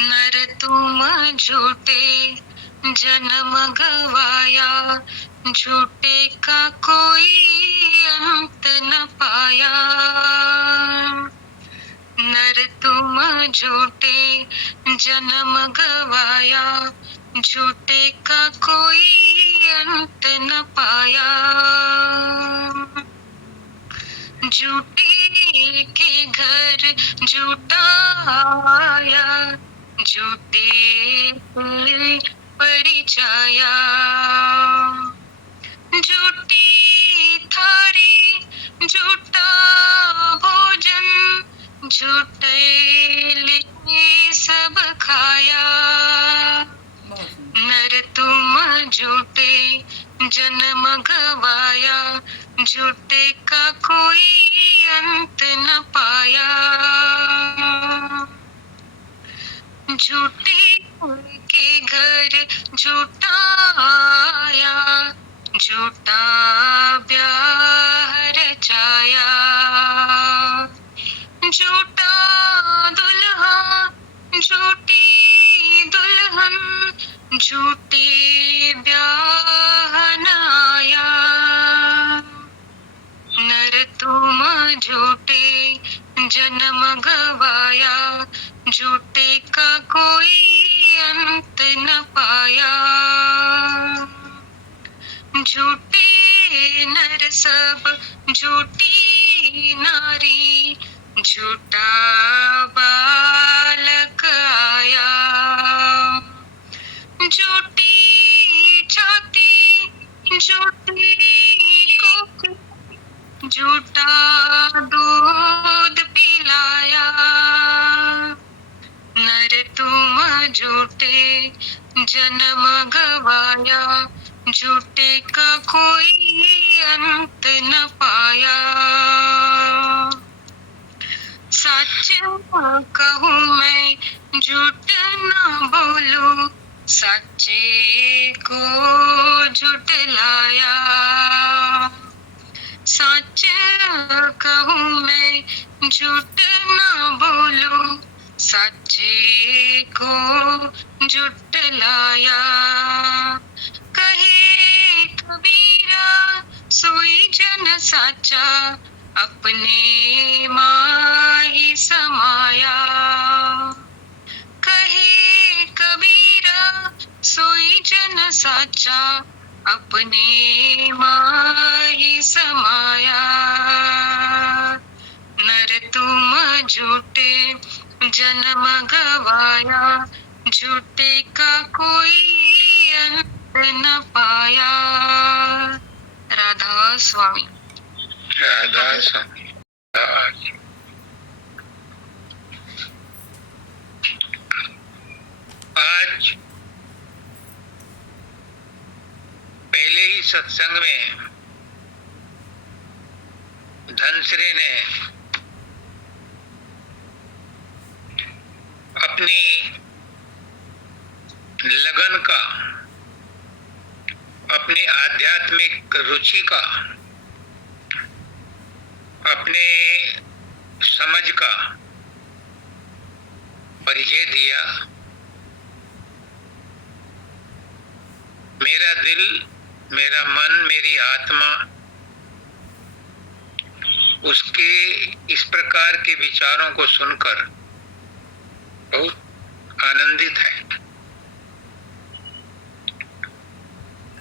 नर तुम झूठे जन्म गवाया, झूठे का कोई अंत न पाया। नर तुम झूठे जन्म गवाया, झूठे का कोई अंत न पाया। झूठे के घर झूठा आया, झूठे पे पड़ी छाया। झूठी थारी झूठा भोजन, झूठे लिए सब खाया। नर तुम झूठे जन्म गवाया, झूठे का कोई अंत न पाया। झूठे के घर झूठा आया, झूठा ब्याह रचाया। झूठा दुल्हा झूठी दुल्हन, झूठी ब्याह न आया। नर तुम झूठे जन्म गवाया, झूठे का कोई अंत न पाया। झूठे नर सब झूठी नारी, झूठा बालक आया। झूठी छाती झूठी कोकी, झूठा दूध पिलाया। नर तुम झूठे जन्म गवाया, झूठे का कोई अंत न पाया। सच कहूँ मैं झूठ न बोलूं, सच्चे को झुठलाया। सच कहूँ मैं झूठ न बोलूं, सच्चे को झुठलाया। कहे कबीरा सोई जन साचा, अपने माही समाया। कहे कबीरा सोई जन साचा, अपने माही समाया। नर तुम झूठे जन्म गवाया, झूठे का कोई अंत न पाया। राधा स्वामी। राधा स्वामी। आज पहले ही सत्संग में धनश्री ने अपनी लगन का, अपनी आध्यात्मिक रुचि का, अपने समझ का परिचय दिया। मेरा दिल, मेरा मन, मेरी आत्मा उसके इस प्रकार के विचारों को सुनकर बहुत आनंदित है।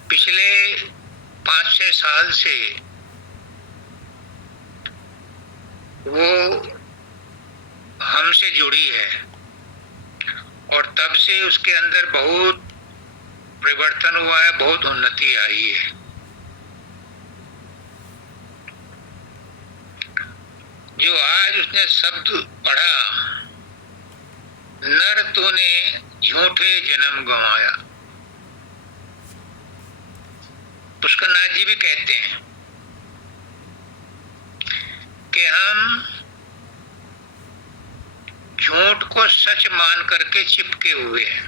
पिछले 5-6 साल से वो हमसे जुड़ी है और तब से उसके अंदर बहुत परिवर्तन हुआ है, बहुत उन्नति आई है। जो आज उसने शब्द पढ़ा, नर तूने झूठे जन्म गंवाया, पुष्करनाथ जी भी कहते हैं कि हम झूठ को सच मान करके चिपके हुए हैं,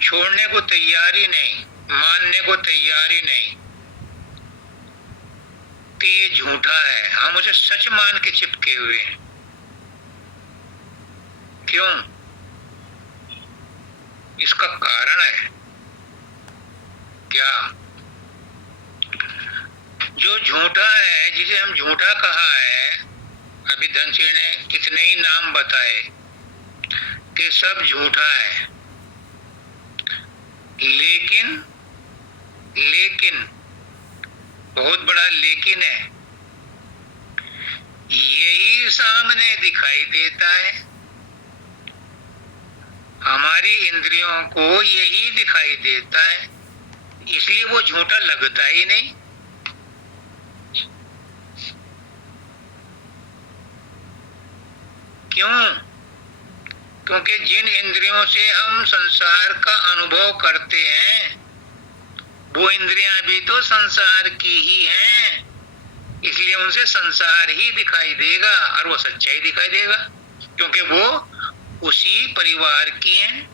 छोड़ने को तैयार ही नहीं, मानने को तैयार ही नहीं कि ये झूठा है। हम उसे सच मान के चिपके हुए हैं। क्यों? इसका कारण है क्या? जो झूठा है, जिसे हम झूठा कहा है, अभी धनसिंह ने कितने ही नाम बताए कि सब झूठा है, लेकिन बहुत बड़ा लेकिन है, यही सामने दिखाई देता है। हमारी इंद्रियों को यही दिखाई देता है, इसलिए वो झूठा लगता ही नहीं। क्यों? क्योंकि जिन इंद्रियों से हम संसार का अनुभव करते हैं, वो इंद्रियां भी तो संसार की ही हैं, इसलिए उनसे संसार ही दिखाई देगा और वो सच्चाई दिखाई देगा, क्योंकि वो उसी परिवार की हैं।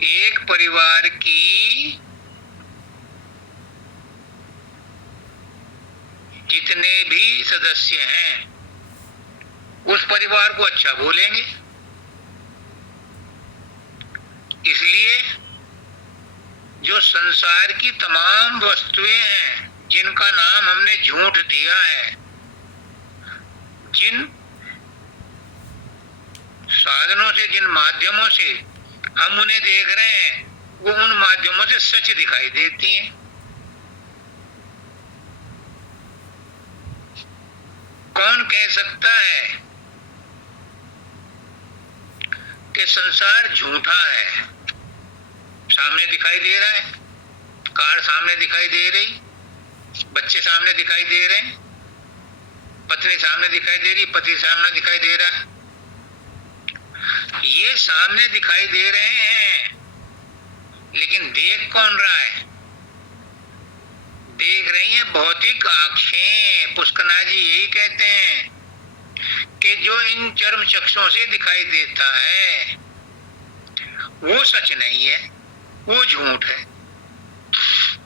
एक परिवार की जितने भी सदस्य हैं, उस परिवार को अच्छा बोलेंगे। इसलिए जो संसार की तमाम वस्तुएं हैं, जिनका नाम हमने झूठ दिया है, जिन साधनों से, जिन माध्यमों से हम उन्हें देख रहे हैं, वो उन माध्यमों से सच दिखाई देती हैं। कौन कह सकता है कि संसार झूठा है? सामने दिखाई दे रहा है, कार सामने दिखाई दे रही, बच्चे सामने दिखाई दे रहे हैं, पत्नी सामने दिखाई दे रही, पति सामने दिखाई दे रहा है। ये सामने दिखाई दे रहे हैं, लेकिन देख कौन रहा है? देख रही हैं भौतिक आंखें। पुष्कना जी यही कहते हैं कि जो इन चर्म चक्षुओं से दिखाई देता है, वो सच नहीं है, वो झूठ है।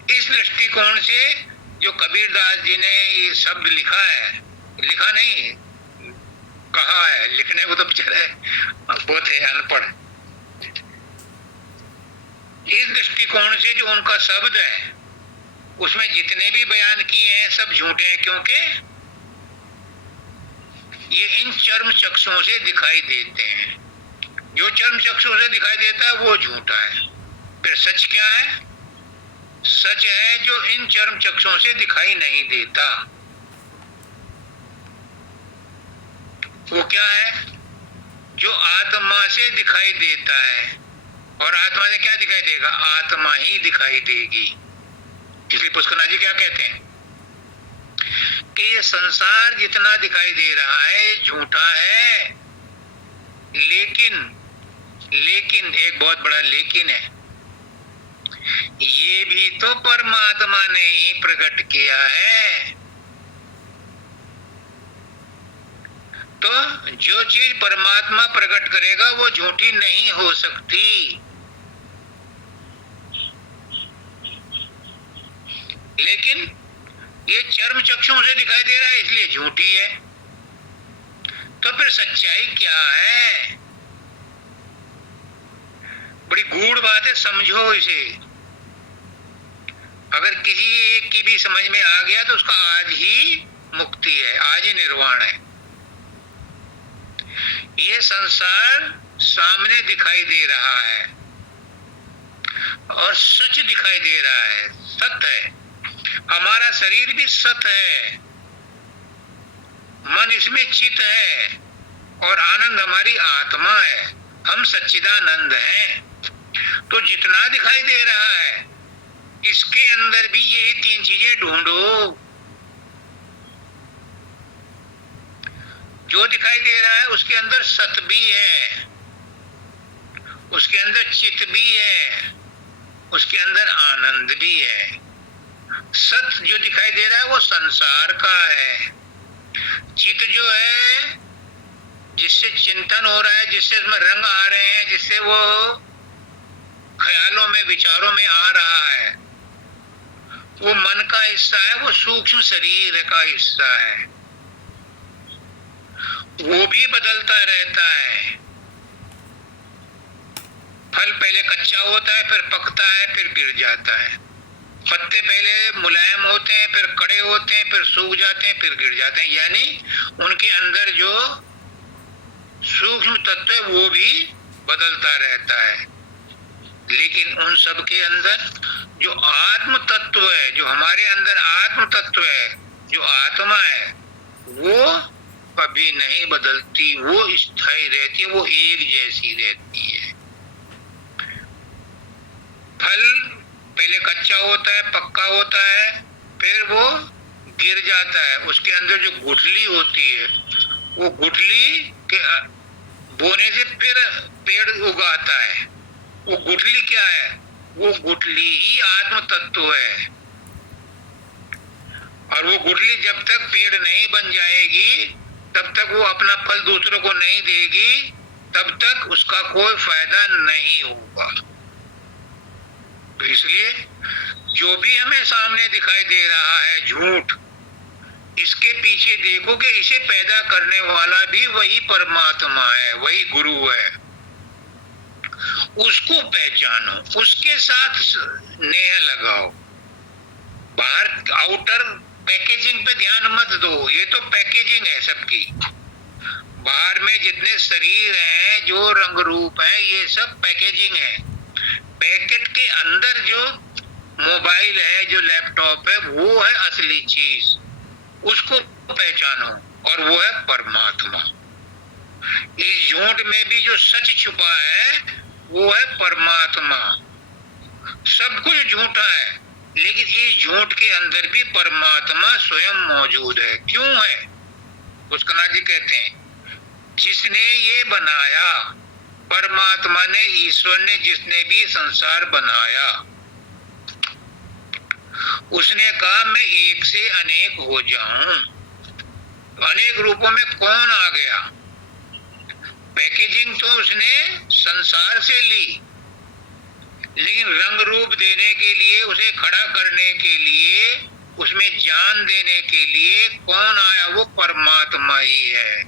इस दृष्टिकोण से जो कबीरदास जी ने ये शब्द लिखा है, लिखा नहीं, कहा है, लिखने को तो बेचारे बहुत है अनपढ़। इस दृष्टिकोण से जो उनका शब्द है, उसमें जितने भी बयान किए हैं सब झूठे हैं, क्योंकि ये इन चर्म चक्षुओं से दिखाई देते हैं। जो चर्म चक्षुओं से दिखाई देता है वो झूठा है। फिर सच क्या है? सच है जो इन चर्म चक्षुओं से दिखाई नहीं देता। वो क्या है? जो आत्मा से दिखाई देता है। और आत्मा से क्या दिखाई देगा? आत्मा ही दिखाई देगी। इसलिए पुष्कना जी क्या कहते हैं कि ये संसार जितना दिखाई दे रहा है ये झूठा है, लेकिन एक बहुत बड़ा लेकिन है, ये भी तो परमात्मा ने ही प्रकट किया है। तो जो चीज परमात्मा प्रकट करेगा वो झूठी नहीं हो सकती। लेकिन ये चर्म चक्षुओं से दिखाई दे रहा है इसलिए झूठी है। तो फिर सच्चाई क्या है? बड़ी गूढ़ बात है, समझो इसे। अगर किसी एक की भी समझ में आ गया तो उसका आज ही मुक्ति है, आज ही निर्वाण है। ये संसार सामने दिखाई दे रहा है और सच दिखाई दे रहा है, सत्य है। हमारा शरीर भी सत्य है, मन इसमें चित है और आनंद हमारी आत्मा है। हम सच्चिदानंद हैं। तो जितना दिखाई दे रहा है इसके अंदर भी यही तीन चीजें ढूंढो। जो दिखाई दे रहा है उसके अंदर सत भी है, उसके अंदर चित भी है, उसके अंदर आनंद भी है। सत जो दिखाई दे रहा है वो संसार का है। चित जो है जिससे चिंतन हो रहा है, जिससे उसमें रंग आ रहे हैं, जिससे वो ख्यालों में विचारों में आ रहा है, वो मन का हिस्सा है, वो सूक्ष्म शरीर का हिस्सा है। वो भी बदलता रहता है। फल पहले कच्चा होता है, फिर पकता है, फिर गिर जाता है। पत्ते पहले मुलायम होते हैं, फिर कड़े होते हैं, फिर सूख जाते हैं, फिर गिर जाते हैं। यानी उनके अंदर जो सूक्ष्म तत्व है वो भी बदलता रहता है। लेकिन उन सब के अंदर जो आत्म तत्व है, जो हमारे अंदर आत्म तत्व है, जो आत्मा है, वो कभी नहीं बदलती, वो स्थायी रहती है, वो एक जैसी रहती है। फल पहले कच्चा होता है, पक्का होता है, फिर वो गिर जाता है। उसके अंदर जो गुठली होती है, वो गुठली के बोने से फिर पेड़ उगाता है। वो गुठली क्या है? वो गुठली ही आत्म तत्व है। और वो गुठली जब तक पेड़ नहीं बन जाएगी, तब तक वो अपना फल दूसरों को नहीं देगी, तब तक उसका कोई फायदा नहीं होगा। तो इसलिए जो भी हमें सामने दिखाई दे रहा है झूठ, इसके पीछे देखो कि इसे पैदा करने वाला भी वही परमात्मा है, वही गुरु है। उसको पहचानो, उसके साथ नेह लगाओ। बाहर आउटर पैकेजिंग पे ध्यान मत दो, ये तो पैकेजिंग है सबकी। बाहर में जितने शरीर हैं, जो रंग रूप हैं, ये सब पैकेजिंग है। पैकेट के अंदर जो मोबाइल है, जो लैपटॉप है, वो है असली चीज। उसको पहचानो, और वो है परमात्मा। इस झूठ में भी जो सच छुपा है वो है परमात्मा। सब कुछ झूठा है, लेकिन इस झूठ के अंदर भी परमात्मा स्वयं मौजूद है। क्यों है? पुष्कनाथ जी कहते हैं, जिसने ये बनाया, परमात्मा ने, ईश्वर ने, जिसने भी संसार बनाया, उसने कहा मैं एक से अनेक हो जाऊं। अनेक रूपों में कौन आ गया? पैकेजिंग तो उसने संसार से ली, लेकिन रंग रूप देने के लिए, उसे खड़ा करने के लिए, उसमें जान देने के लिए कौन आया? वो परमात्मा ही है।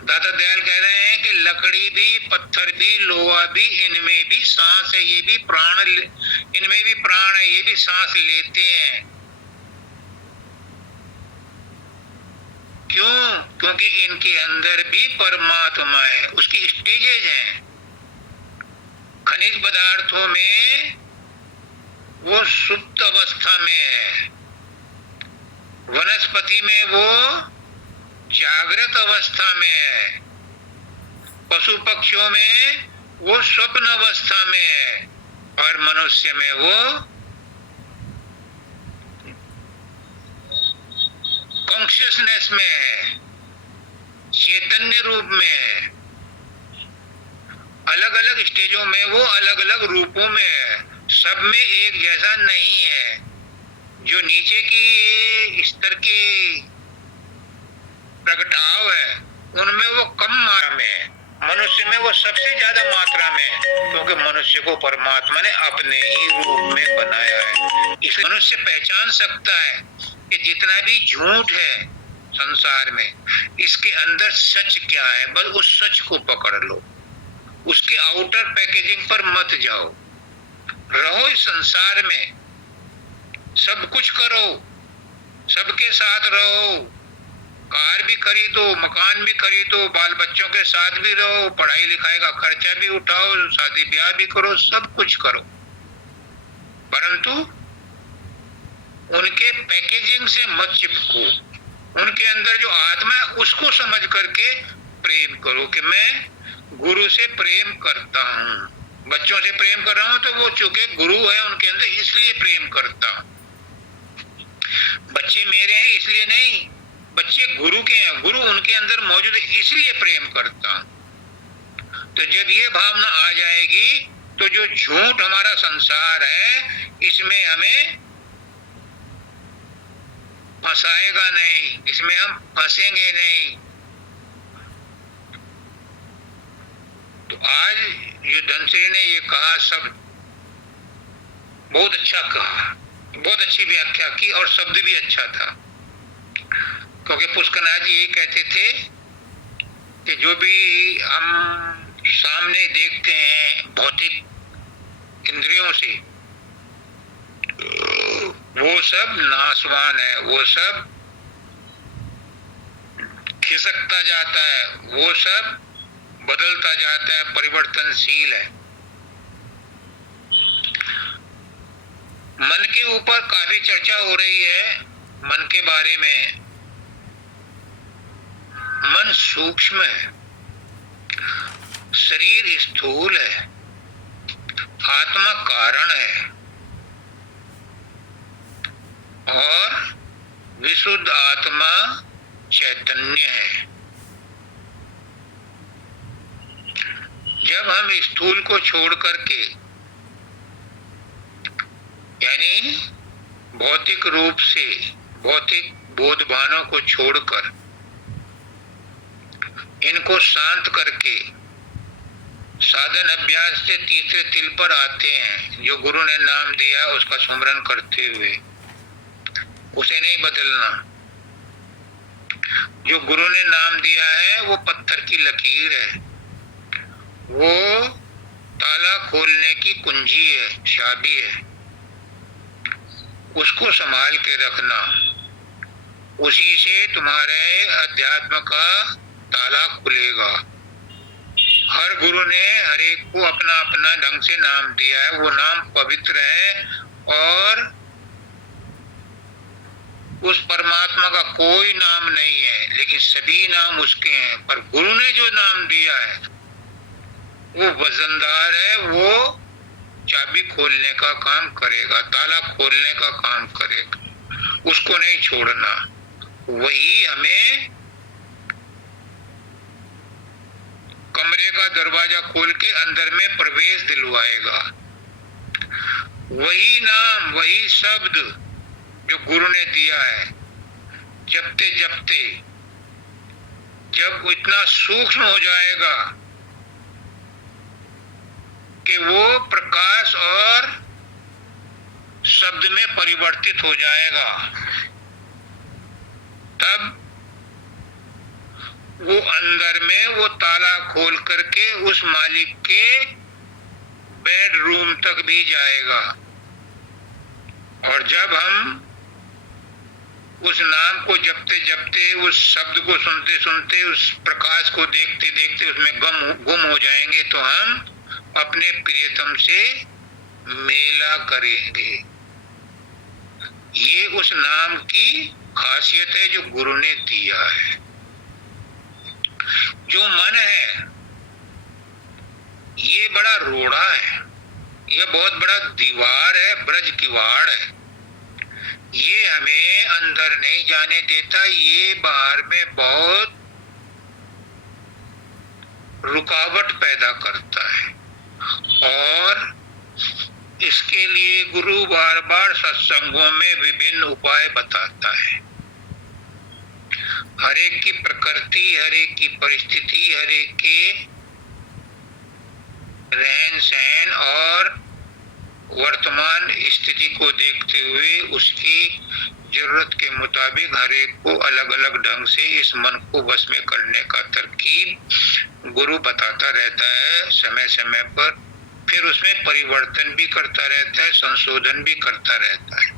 दाता दयाल कह रहे हैं कि लकड़ी भी, पत्थर भी, लोहा भी, इनमें भी सांस है, ये भी प्राण, इनमें भी प्राण है, ये भी सांस लेते हैं। क्यों? क्योंकि इनके अंदर भी परमात्मा है। उसकी स्टेजेज हैं। खनिज पदार्थों में वो सुप्त अवस्था में है, वनस्पति में वो जागृत अवस्था में है, पशु पक्षियों में वो स्वप्न अवस्था में है, और मनुष्य में वो कॉन्शियसनेस में है, चैतन्य रूप में है। अलग अलग स्टेजों में वो अलग अलग रूपों में है, सब में एक जैसा नहीं है। जो नीचे की स्तर के प्रगटाव है, उनमें वो कम मात्रा में है, मनुष्य में वो सबसे ज्यादा मात्रा में है, क्योंकि मनुष्य को परमात्मा ने अपने ही रूप में बनाया है। इसलिए मनुष्य पहचान सकता है कि जितना भी झूठ है संसार में, इसके अंदर सच क्या है। बस उस सच को पकड़ लो, उसके आउटर पैकेजिंग पर मत जाओ। रहो इस संसार में, सब कुछ करो, सबके साथ रहो, कार भी खरीदो, मकान भी खरीदो, बाल बच्चों के साथ भी रहो, पढ़ाई लिखाई का खर्चा भी उठाओ, शादी ब्याह भी करो, सब कुछ करो, परंतु उनके पैकेजिंग से मत चिपको। उनके अंदर जो आत्मा है उसको समझ करके प्रेम करो कि मैं गुरु से प्रेम करता हूँ। बच्चों से प्रेम कर रहा हूँ तो वो चूंकि गुरु है उनके अंदर, इसलिए प्रेम करता हूँ। बच्चे मेरे हैं इसलिए नहीं, बच्चे गुरु के हैं, गुरु उनके अंदर मौजूद है इसलिए प्रेम करता हूँ। तो जब ये भावना आ जाएगी तो जो झूठ हमारा संसार है, इसमें हमें फंसाएगा नहीं, इसमें हम फंसेंगे नहीं। तो आज ये धनश्री ने ये कहा, सब बहुत अच्छा कहा, बहुत अच्छी व्याख्या की, और शब्द भी अच्छा था। क्योंकि पुष्कनाथ जी ये कहते थे कि जो भी हम सामने देखते हैं भौतिक इंद्रियों से, वो सब नाशवान है, वो सब खिसकता जाता है, वो सब बदलता जाता है, परिवर्तनशील है। मन के ऊपर काफी चर्चा हो रही है, मन के बारे में। मन सूक्ष्म है, शरीर स्थूल है, आत्मा कारण है और विशुद्ध आत्मा चैतन्य है। जब हम स्थूल को छोड़ करके, यानी भौतिक रूप से भौतिक बोधभानों को छोड़कर इनको शांत करके साधन अभ्यास से तीसरे तिल पर आते हैं, जो गुरु ने नाम दिया उसका स्मरण करते हुए, उसे नहीं बदलना। जो गुरु ने नाम दिया है वो पत्थर की लकीर है, वो ताला खोलने की कुंजी है, चाबी है। उसको संभाल के रखना, उसी से तुम्हारे अध्यात्म का ताला खुलेगा। हर गुरु ने हर एक को अपना अपना ढंग से नाम दिया है, वो नाम पवित्र है और उस परमात्मा का कोई नाम नहीं है, लेकिन सभी नाम उसके हैं। पर गुरु ने जो नाम दिया है वो वजनदार है, वो चाबी खोलने का काम करेगा, ताला खोलने का काम करेगा, उसको नहीं छोड़ना। वही हमें कमरे का दरवाजा खोल के अंदर में प्रवेश दिलवाएगा। वही नाम, वही शब्द जो गुरु ने दिया है, जपते जपते जब इतना सूक्ष्म हो जाएगा कि वो प्रकाश और शब्द में परिवर्तित हो जाएगा, तब वो अंदर में वो ताला खोल करके उस मालिक के बेडरूम तक भी जाएगा। और जब हम उस नाम को जपते जपते, उस शब्द को सुनते सुनते, उस प्रकाश को देखते देखते उसमें गुम हो जाएंगे, तो हम अपने प्रियतम से मेला करेंगे। ये उस नाम की खासियत है जो गुरु ने दिया है। जो मन है ये बड़ा रोड़ा है, ये बहुत बड़ा दीवार है, ब्रज किवाड़ है। ये हमें अंदर नहीं जाने देता, ये बाहर में बहुत रुकावट पैदा करता है। और इसके लिए गुरु बार बार सत्संगों में विभिन्न उपाय बताता है। हर एक की प्रकृति, हर एक की परिस्थिति, हर एक के रहन सहन और वर्तमान स्थिति को देखते हुए उसकी जरूरत के मुताबिक हर एक को अलग अलग ढंग से इस मन को वश में करने का तरकीब गुरु बताता रहता है समय समय पर। फिर उसमें परिवर्तन भी करता रहता है, संशोधन भी करता रहता है।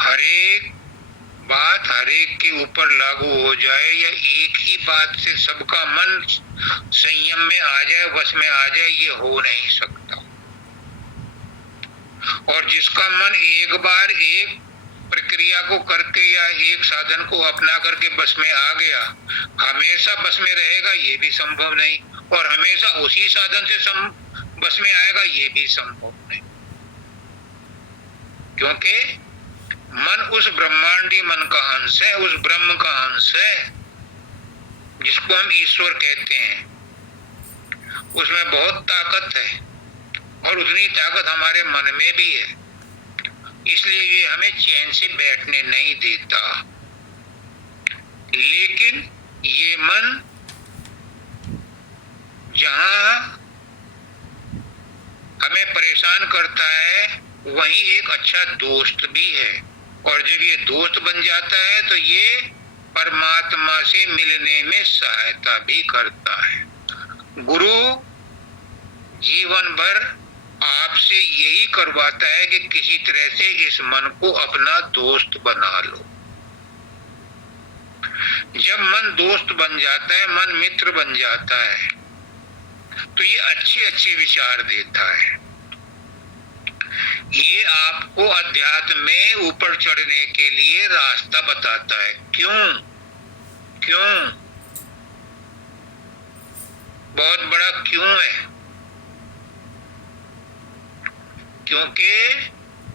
हर एक बात हर एक के ऊपर लागू हो जाए या एक ही बात से सबका मन संयम में आ जाए, वश में आ जाए, ये हो नहीं सकता। और जिसका मन एक बार एक प्रक्रिया को करके या एक साधन को अपना करके बस में आ गया, हमेशा बस में रहेगा ये भी संभव नहीं, और हमेशा उसी साधन से बस में आएगा ये भी संभव नहीं। क्योंकि मन उस ब्रह्मांडी मन का अंश है, उस ब्रह्म का अंश है जिसको हम ईश्वर कहते हैं। उसमें बहुत ताकत है और उतनी ताकत हमारे मन में भी है, इसलिए ये हमें चैन से बैठने नहीं देता। लेकिन ये मन जहां हमें परेशान करता है वहीं एक अच्छा दोस्त भी है, और जब ये दोस्त बन जाता है तो ये परमात्मा से मिलने में सहायता भी करता है। गुरु जीवन भर आपसे यही करवाता है कि किसी तरह से इस मन को अपना दोस्त बना लो। जब मन दोस्त बन जाता है, मन मित्र बन जाता है, तो ये अच्छे अच्छे विचार देता है। ये आपको अध्यात्म में ऊपर चढ़ने के लिए रास्ता बताता है। क्यों? क्यों? बहुत बड़ा क्यों है। क्योंकि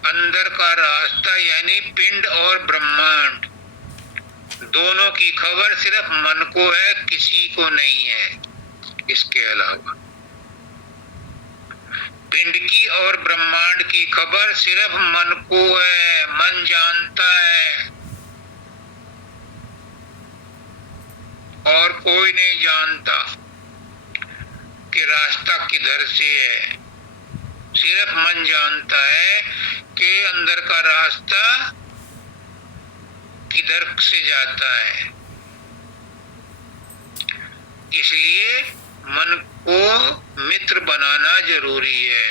अंदर का रास्ता यानी पिंड और ब्रह्मांड दोनों की खबर सिर्फ मन को है, किसी को नहीं है इसके अलावा। पिंड की और ब्रह्मांड की खबर सिर्फ मन को है, मन जानता है और कोई नहीं जानता कि रास्ता किधर से है। सिर्फ मन जानता है कि अंदर का रास्ता किधर से जाता है। इसलिए मन को मित्र बनाना जरूरी है।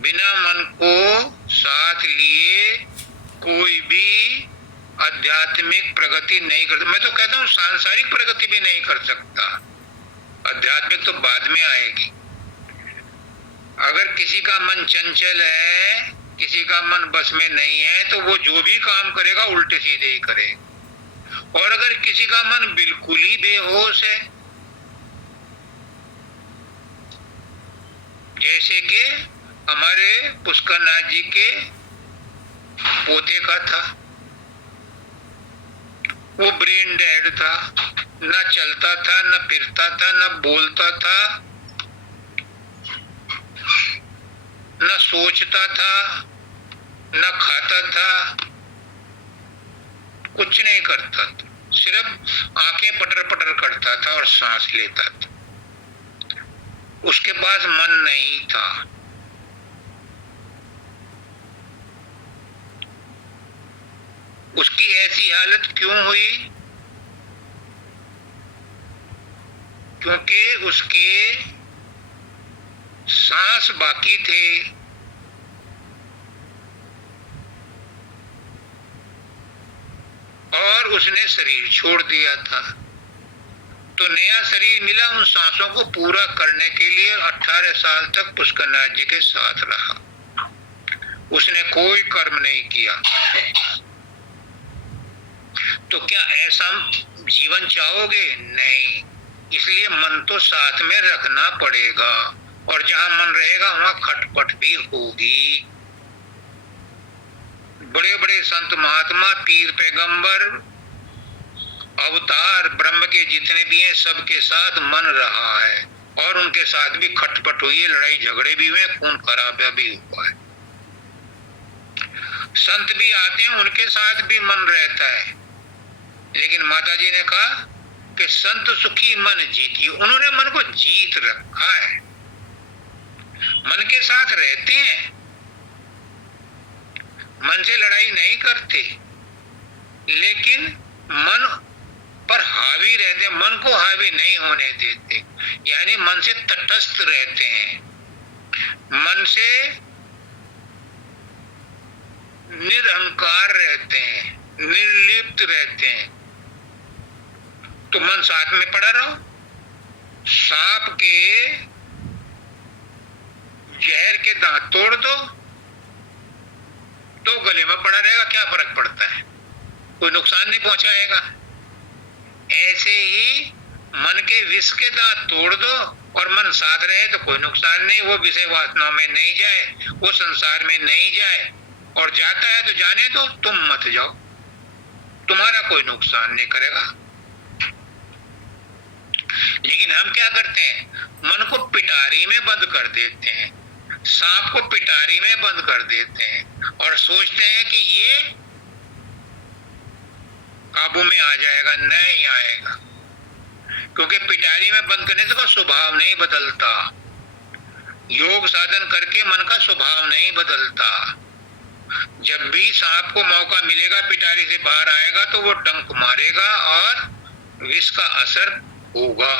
बिना मन को साथ लिए कोई भी आध्यात्मिक प्रगति नहीं कर, मैं तो कहता हूँ सांसारिक प्रगति भी नहीं कर सकता। आध्यात्मिक तो बाद में आएगी। अगर किसी का मन चंचल है, किसी का मन बस में नहीं है, तो वो जो भी काम करेगा उल्टे सीधे ही करेगा। और अगर किसी का मन बिल्कुल ही बेहोश है, जैसे कि हमारे पुष्करनाथ जी के पोते का था, वो ब्रेन डेड था, न चलता था, न फिरता था, न बोलता था, न सोचता था, न खाता था, कुछ नहीं करता था, सिर्फ आंखें पटर पटर करता था और सांस लेता था। उसके पास मन नहीं था। उसकी ऐसी हालत क्यों हुई? क्योंकि उसके सांस बाकी थे। और उसने शरीर छोड़ दिया था। तो नया शरीर मिला उन सांसों को पूरा करने के लिए। 18 साल तक पुष्करनाथ जी के साथ रहा। उसने कोई कर्म नहीं किया। तो क्या ऐसा जीवन चाहोगे? नहीं। इसलिए मन तो साथ में रखना पड़ेगा, और जहां मन रहेगा वहां खटपट भी होगी। बड़े बड़े संत महात्मा, पीर पैगंबर, अवतार ब्रह्म के जितने भी हैं, सबके साथ मन रहा है, और उनके साथ भी खटपट हुई है, लड़ाई झगड़े भी हुए, खून खराबा भी हुआ है। संत भी आते हैं, उनके साथ भी मन रहता है। लेकिन माता जी ने कहा कि संत सुखी मन जीती। उन्होंने मन को जीत रखा है, मन के साथ रहते हैं, मन से लड़ाई नहीं करते, लेकिन मन पर हावी रहते हैं, मन को हावी नहीं होने देते। यानी मन से तटस्थ रहते हैं, मन से निरहंकार रहते हैं, निर्लिप्त रहते हैं। तो मन साथ में पड़ा रहो। सांप के जहर के दांत तोड़ दो तो गले में पड़ा रहेगा, क्या फर्क पड़ता है? कोई नुकसान नहीं पहुंचाएगा। ऐसे ही मन के विष के दांत तोड़ दो और मन साथ रहे तो कोई नुकसान नहीं। वो विषय वासनाओं में नहीं जाए, वो संसार में नहीं जाए, और जाता है तो जाने दो, तुम मत जाओ, तुम्हारा कोई नुकसान नहीं करेगा। लेकिन हम क्या करते हैं? मन को पिटारी में बंद कर देते हैं, सांप को पिटारी में बंद कर देते हैं, और सोचते हैं कि ये काबू में आ जाएगा। नहीं आएगा, क्योंकि पिटारी में बंद करने से का स्वभाव नहीं बदलता। योग साधन करके मन का स्वभाव नहीं बदलता। जब भी सांप को मौका मिलेगा पिटारी से बाहर आएगा तो वो डंक मारेगा और विष का असर होगा।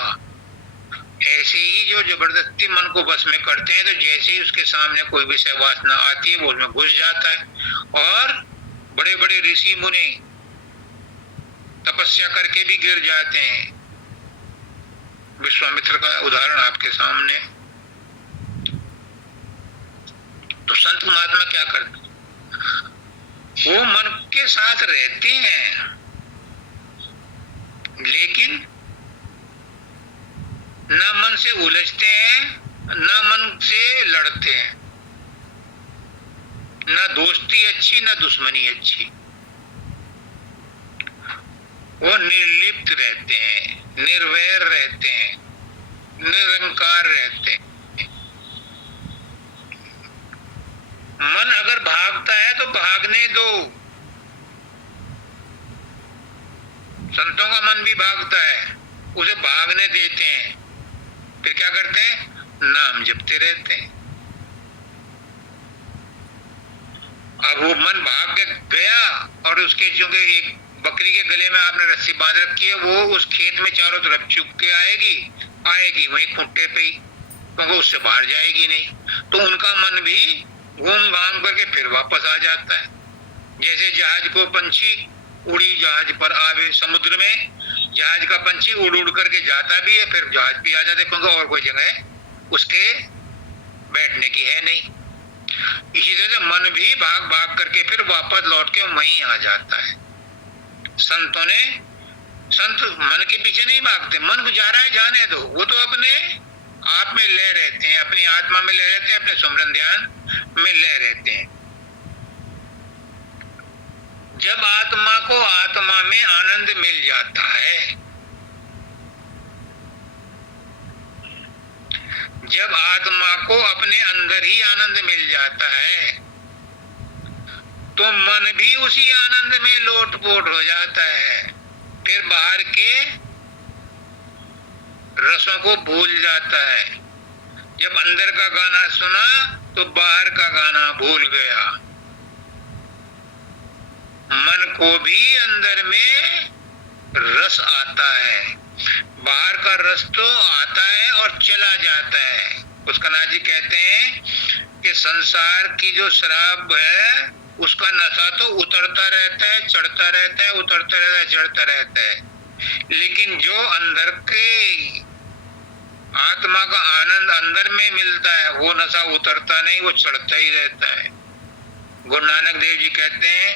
ऐसे ही जो जबरदस्ती मन को बस में करते हैं, तो जैसे ही उसके सामने कोई विषय वासना आती है वो उसमें घुस जाता है। और बड़े बड़े ऋषि मुनि तपस्या करके भी गिर जाते हैं। विश्वामित्र का उदाहरण आपके सामने। तो संत महात्मा क्या करते हैं? वो मन के साथ रहते हैं, लेकिन ना मन से उलझते हैं, ना मन से लड़ते हैं। ना दोस्ती अच्छी, ना दुश्मनी अच्छी। वो निर्लिप्त रहते हैं, निर्वैर रहते हैं, निरंकार रहते हैं। मन अगर भागता है तो भागने दो। संतों का मन भी भागता है, उसे भागने देते हैं। फिर क्या करते हैं? नाम जपते रहते हैं। अब वो मन भाग के गया और उसके चूंकि एक बकरी के गले में आपने रस्सी बांध रखी है, वो उस खेत में चारों तरफ चुप के आएगी वही खूंटे पे ही, क्योंकि उससे बाहर जाएगी नहीं। तो उनका मन भी घूम घाम करके फिर वापस आ जाता है। जैसे जहाज को पंछी उड़ी जहाज पर आवे, समुद्र में जहाज का पंछी उड़ उड़ करके जाता भी है, फिर जहाज भी आ जाता है, क्योंकि और कोई जगह उसके बैठने की है नहीं। इसी तरह से मन भी भाग भाग करके फिर वापस लौट के वहीं आ जाता है। संत मन के पीछे नहीं भागते। मन को जा रहा है जाने दो, वो तो अपने आप में ले रहते हैं, अपनी आत्मा में ले रहते हैं, अपने सुमरन ध्यान में ले रहते हैं। जब आत्मा को आत्मा में आनंद मिल जाता है, जब आत्मा को अपने अंदर ही आनंद मिल जाता है, तो मन भी उसी आनंद में लोटपोट हो जाता है। फिर बाहर के रसों को भूल जाता है। जब अंदर का गाना सुना तो बाहर का गाना भूल गया। मन को भी अंदर में रस आता है, बाहर का रस तो आता है और चला जाता है। पुष्कनाथ जी कहते हैं कि संसार की जो शराब है उसका नशा तो उतरता रहता है, चढ़ता रहता है, उतरता रहता है, चढ़ता रहता है। लेकिन जो अंदर के आत्मा का आनंद अंदर में मिलता है, वो नशा उतरता नहीं, वो चढ़ता ही रहता है। गुरु नानक देव जी कहते हैं,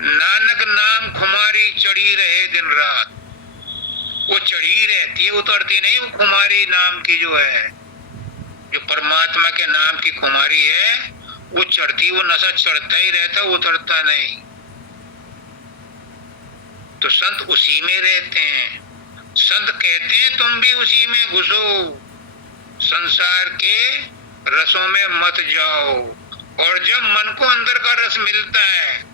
नानक नाम खुमारी चढ़ी रहे दिन रात। वो चढ़ी रहती है, उतरती नहीं। वो खुमारी नाम की जो है, जो परमात्मा के नाम की खुमारी है, वो चढ़ती, वो नशा चढ़ता ही रहता, उतरता नहीं। तो संत उसी में रहते हैं। संत कहते हैं तुम भी उसी में घुसो, संसार के रसों में मत जाओ। और जब मन को अंदर का रस मिलता है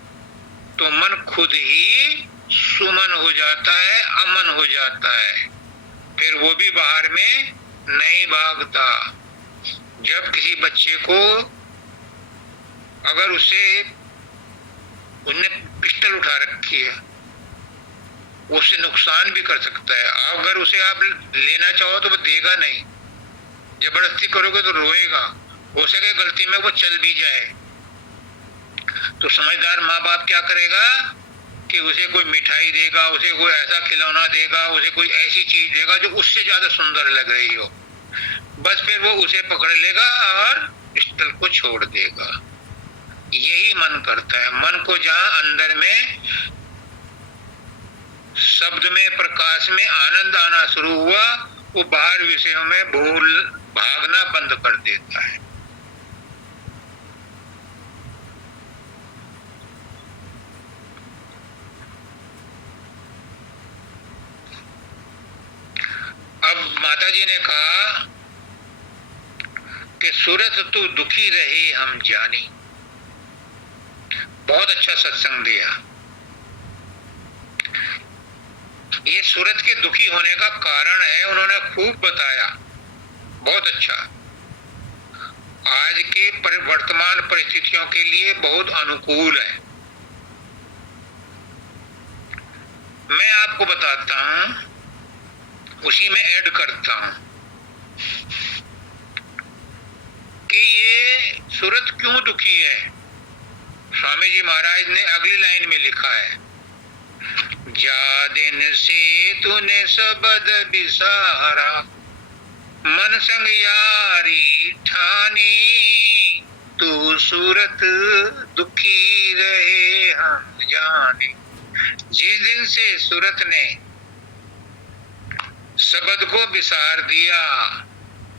तो मन खुद ही सुमन हो जाता है, अमन हो जाता है। फिर वो भी बाहर में नहीं भागता। जब किसी बच्चे को अगर उसने पिस्टल उठा रखी है, उससे नुकसान भी कर सकता है। अगर उसे आप लेना चाहो तो वो देगा नहीं, जबरदस्ती करोगे तो रोएगा। हो सके गलती में वो चल भी जाए, तो समझदार माँ बाप क्या करेगा कि उसे कोई मिठाई देगा, उसे कोई ऐसा खिलौना देगा, उसे कोई ऐसी चीज देगा जो उससे ज्यादा सुंदर लग रही हो। बस फिर वो उसे पकड़ लेगा और पिस्टल को छोड़ देगा। यही मन करता है। मन को जहां अंदर में शब्द में, प्रकाश में आनंद आना शुरू हुआ, वो बाहर विषयों में भागना बंद कर देता है। अब माता जी ने कहा कि सूरत तू दुखी रहे हम जानी। बहुत अच्छा सत्संग दिया। ये सूरत के दुखी होने का कारण है, उन्होंने खूब बताया, बहुत अच्छा। आज के वर्तमान परिस्थितियों के लिए बहुत अनुकूल है। मैं आपको बताता हूं, उसी में ऐड करता हूं कि ये सूरत क्यों दुखी है। स्वामी जी महाराज ने अगली लाइन में लिखा है, जा दिन से तूने सबद बिसारा, मन संग यारी ठानी, तू सूरत दुखी रहे हम जाने। जिस दिन से सूरत ने शब्द को बिसार दिया,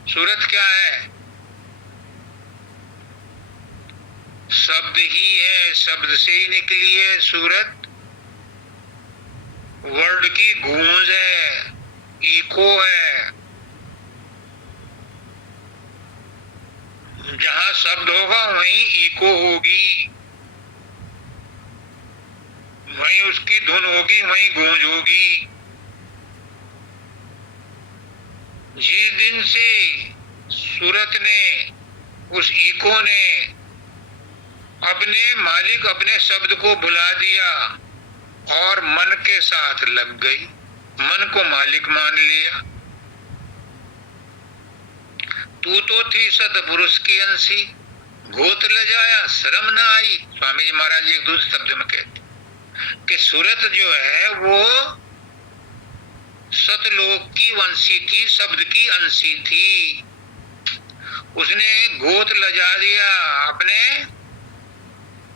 सूरत क्या है? शब्द ही है, शब्द से ही निकली है सूरत। वर्ड की गूंज है, इको है। जहां शब्द होगा वहीं इको होगी, वहीं उसकी धुन होगी, वहीं गूंज होगी। जिस दिन से सूरत ने, उस इको ने अपने मालिक, अपने शब्द को भुला दिया और मन के साथ लग गई, मन को मालिक मान लिया। तू तो थी सतपुरुष की अंशी, गोत ल जाया शर्म न आई। स्वामी जी महाराज एक दूसरे शब्द में कहते कि सूरत जो है वो सतलोक की वंशी थी, शब्द की अंशी थी। उसने गोत लजा दिया, अपने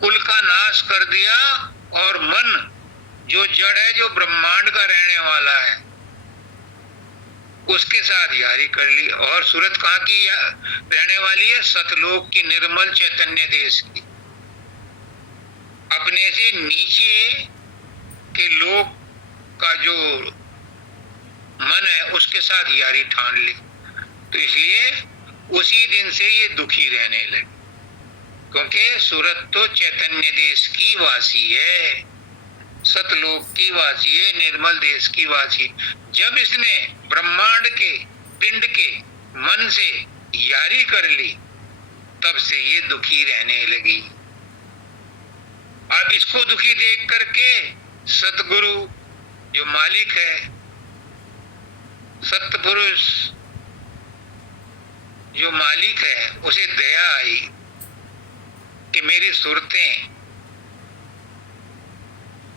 कुल का नाश कर दिया और मन जो जड़ है, जो ब्रह्मांड का रहने वाला है, उसके साथ यारी कर ली। और सूरत कहाँ की रहने वाली है? सतलोक की, निर्मल चैतन्य देश की। अपने से नीचे के लोक का जो मन है उसके साथ यारी ठान ली। तो इसलिए उसी दिन से ये दुखी रहने लगे, क्योंकि सूरत तो चैतन्य देश की वासी है, सतलोक की वासी है, निर्मल देश की वासी। जब इसने ब्रह्मांड के पिंड के मन से यारी कर ली, तब से ये दुखी रहने लगी। अब इसको दुखी देख करके सतगुरु जो मालिक है, सत्पुरुष जो मालिक है, उसे दया आई कि मेरी सूरतें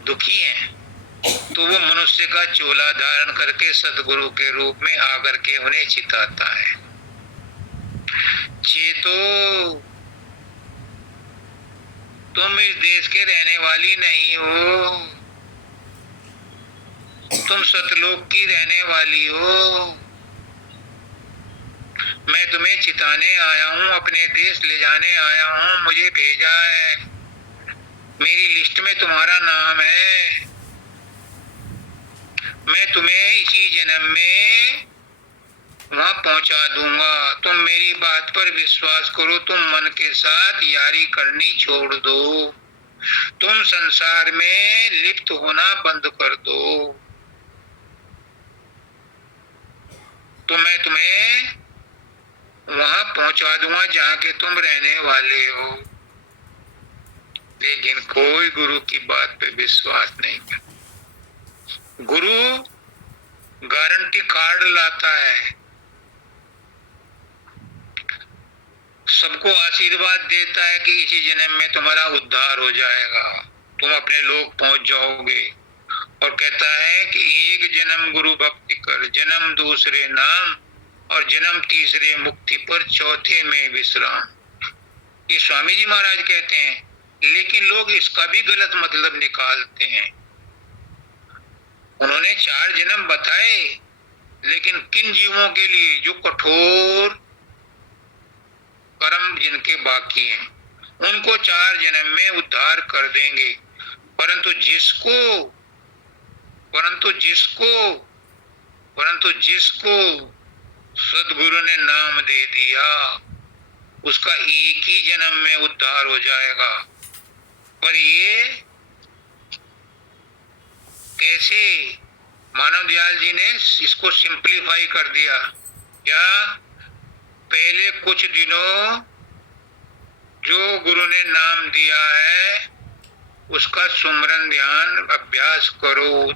दुखी हैं। तो वो मनुष्य का चोला धारण करके सतगुरु के रूप में आकर के उन्हें चिताता है। चेतो, तुम इस देश के रहने वाली नहीं हो, तुम सतलोक की रहने वाली हो। मैं तुम्हें चिताने आया हूं, अपने देश ले जाने आया हूं, मुझे भेजा है, मेरी लिस्ट में तुम्हारा नाम है। मैं तुम्हें इसी जन्म में वहां पहुंचा दूंगा। तुम मेरी बात पर विश्वास करो, तुम मन के साथ यारी करनी छोड़ दो, तुम संसार में लिप्त होना बंद कर दो, तो मैं तुम्हें वहां पहुंचा दूंगा जहां के तुम रहने वाले हो। लेकिन कोई गुरु की बात पे विश्वास नहीं करता। गुरु गारंटी कार्ड लाता है, सबको आशीर्वाद देता है कि इसी जन्म में तुम्हारा उद्धार हो जाएगा, तुम अपने लोक पहुंच जाओगे। और कहता है कि एक जन्म गुरु भक्ति कर, जन्म दूसरे नाम, और जन्म तीसरे मुक्ति पर, चौथे में विश्राम। ये स्वामी जी महाराज कहते हैं। लेकिन लोग इसका भी गलत मतलब निकालते हैं। उन्होंने 4 जन्म बताए, लेकिन किन जीवों के लिए? जो कठोर कर्म जिनके बाकी हैं, उनको 4 जन्म में उद्धार कर देंगे। परंतु जिसको सदगुरु ने नाम दे दिया, उसका एक ही जन्म में उद्धार हो जाएगा। पर ये कैसे? मानव दयाल जी ने इसको सिंप्लीफाई कर दिया। क्या? पहले कुछ दिनों जो गुरु ने नाम दिया है उसका सुमरन ध्यान अभ्यास करो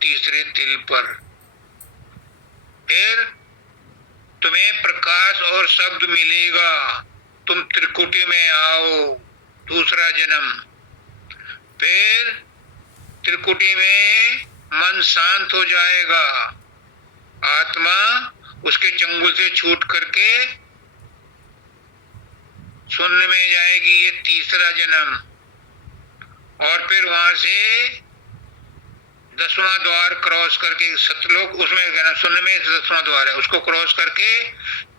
तीसरे तिल पर। फिर तुम्हें प्रकाश और शब्द मिलेगा, तुम त्रिकुटी में आओ, दूसरा जन्म। फिर त्रिकुटी में मन शांत हो जाएगा, आत्मा उसके चंगुल से छूट करके शून्य में जाएगी, ये तीसरा जन्म। और फिर वहां से 10वां द्वार क्रॉस करके सतलोक, उसमें कहना शून्य में 10वां द्वार है, उसको क्रॉस करके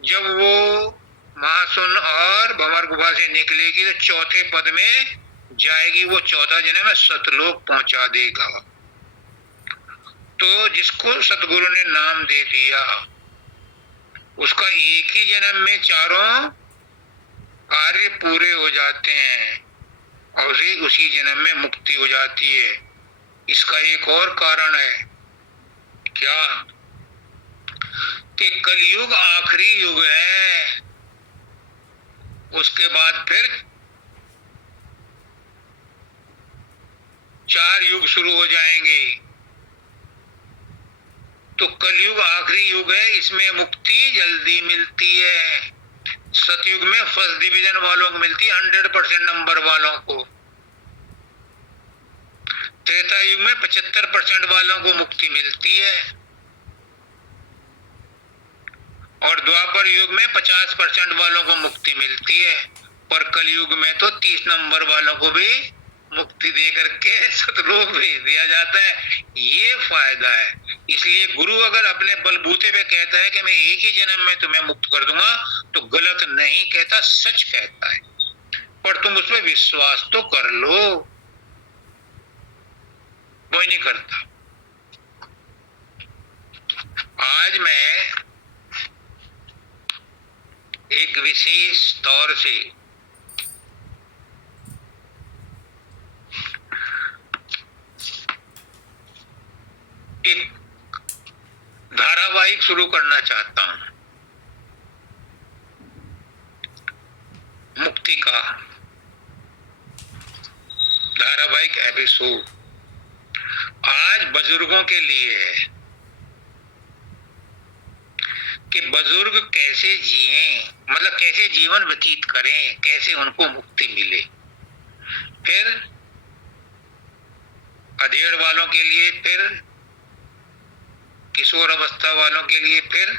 जब वो महाशून्य और भंवर गुफा से निकलेगी तो चौथे पद में जाएगी, वो चौथा जन्म है, सतलोक पहुंचा देगा। तो जिसको सतगुरु ने नाम दे दिया उसका एक ही जन्म में चारों कार्य पूरे हो जाते हैं और उसी जन्म में मुक्ति हो जाती है। इसका एक और कारण है क्या, कि कलयुग आखिरी युग है, उसके बाद फिर 4 युग शुरू हो जाएंगे। तो कलयुग आखिरी युग है, इसमें मुक्ति जल्दी मिलती है। सतयुग में फर्स्ट डिवीजन वालों को मिलती है, 100% नंबर वालों को। त्रेता युग में 75% वालों को मुक्ति मिलती है और द्वापर युग में 50% वालों को मुक्ति मिलती है। पर कलयुग में तो 30 नंबर वालों को भी मुक्ति दे करके सतलोक भेज दिया जाता है। ये फायदा है। इसलिए गुरु अगर अपने बलबूते पे कहता है कि मैं एक ही जन्म में तुम्हें मुक्त कर दूंगा, तो गलत नहीं कहता, सच कहता है। पर तुम उसमें विश्वास तो कर लो, कोई नहीं करता। आज मैं एक विशेष तौर से एक धारावाहिक शुरू करना चाहता हूं, मुक्ति का धारावाहिक एपिसोड। आज बुजुर्गों के लिए है कि बुजुर्ग कैसे जिएं, मतलब कैसे जीवन व्यतीत करें, कैसे उनको मुक्ति मिले। फिर अधेड़ वालों के लिए, फिर किशोर अवस्था वालों के लिए, फिर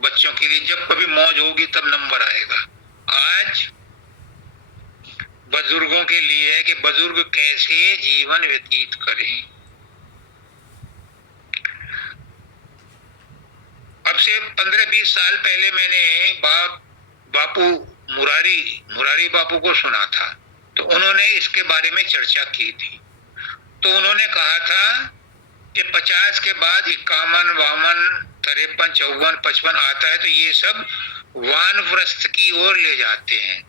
बच्चों के लिए। जब कभी मौज होगी तब नंबर आएगा। आज बुजुर्गों के लिए है कि बुजुर्ग कैसे जीवन व्यतीत करें। अब से 15-20 साल पहले मैंने बापू मुरारी बापू को सुना था, तो उन्होंने इसके बारे में चर्चा की थी। तो उन्होंने कहा था कि 50 के बाद 51, 52, 53, 54, 55 आता है तो ये सब वानप्रस्थ की ओर ले जाते हैं।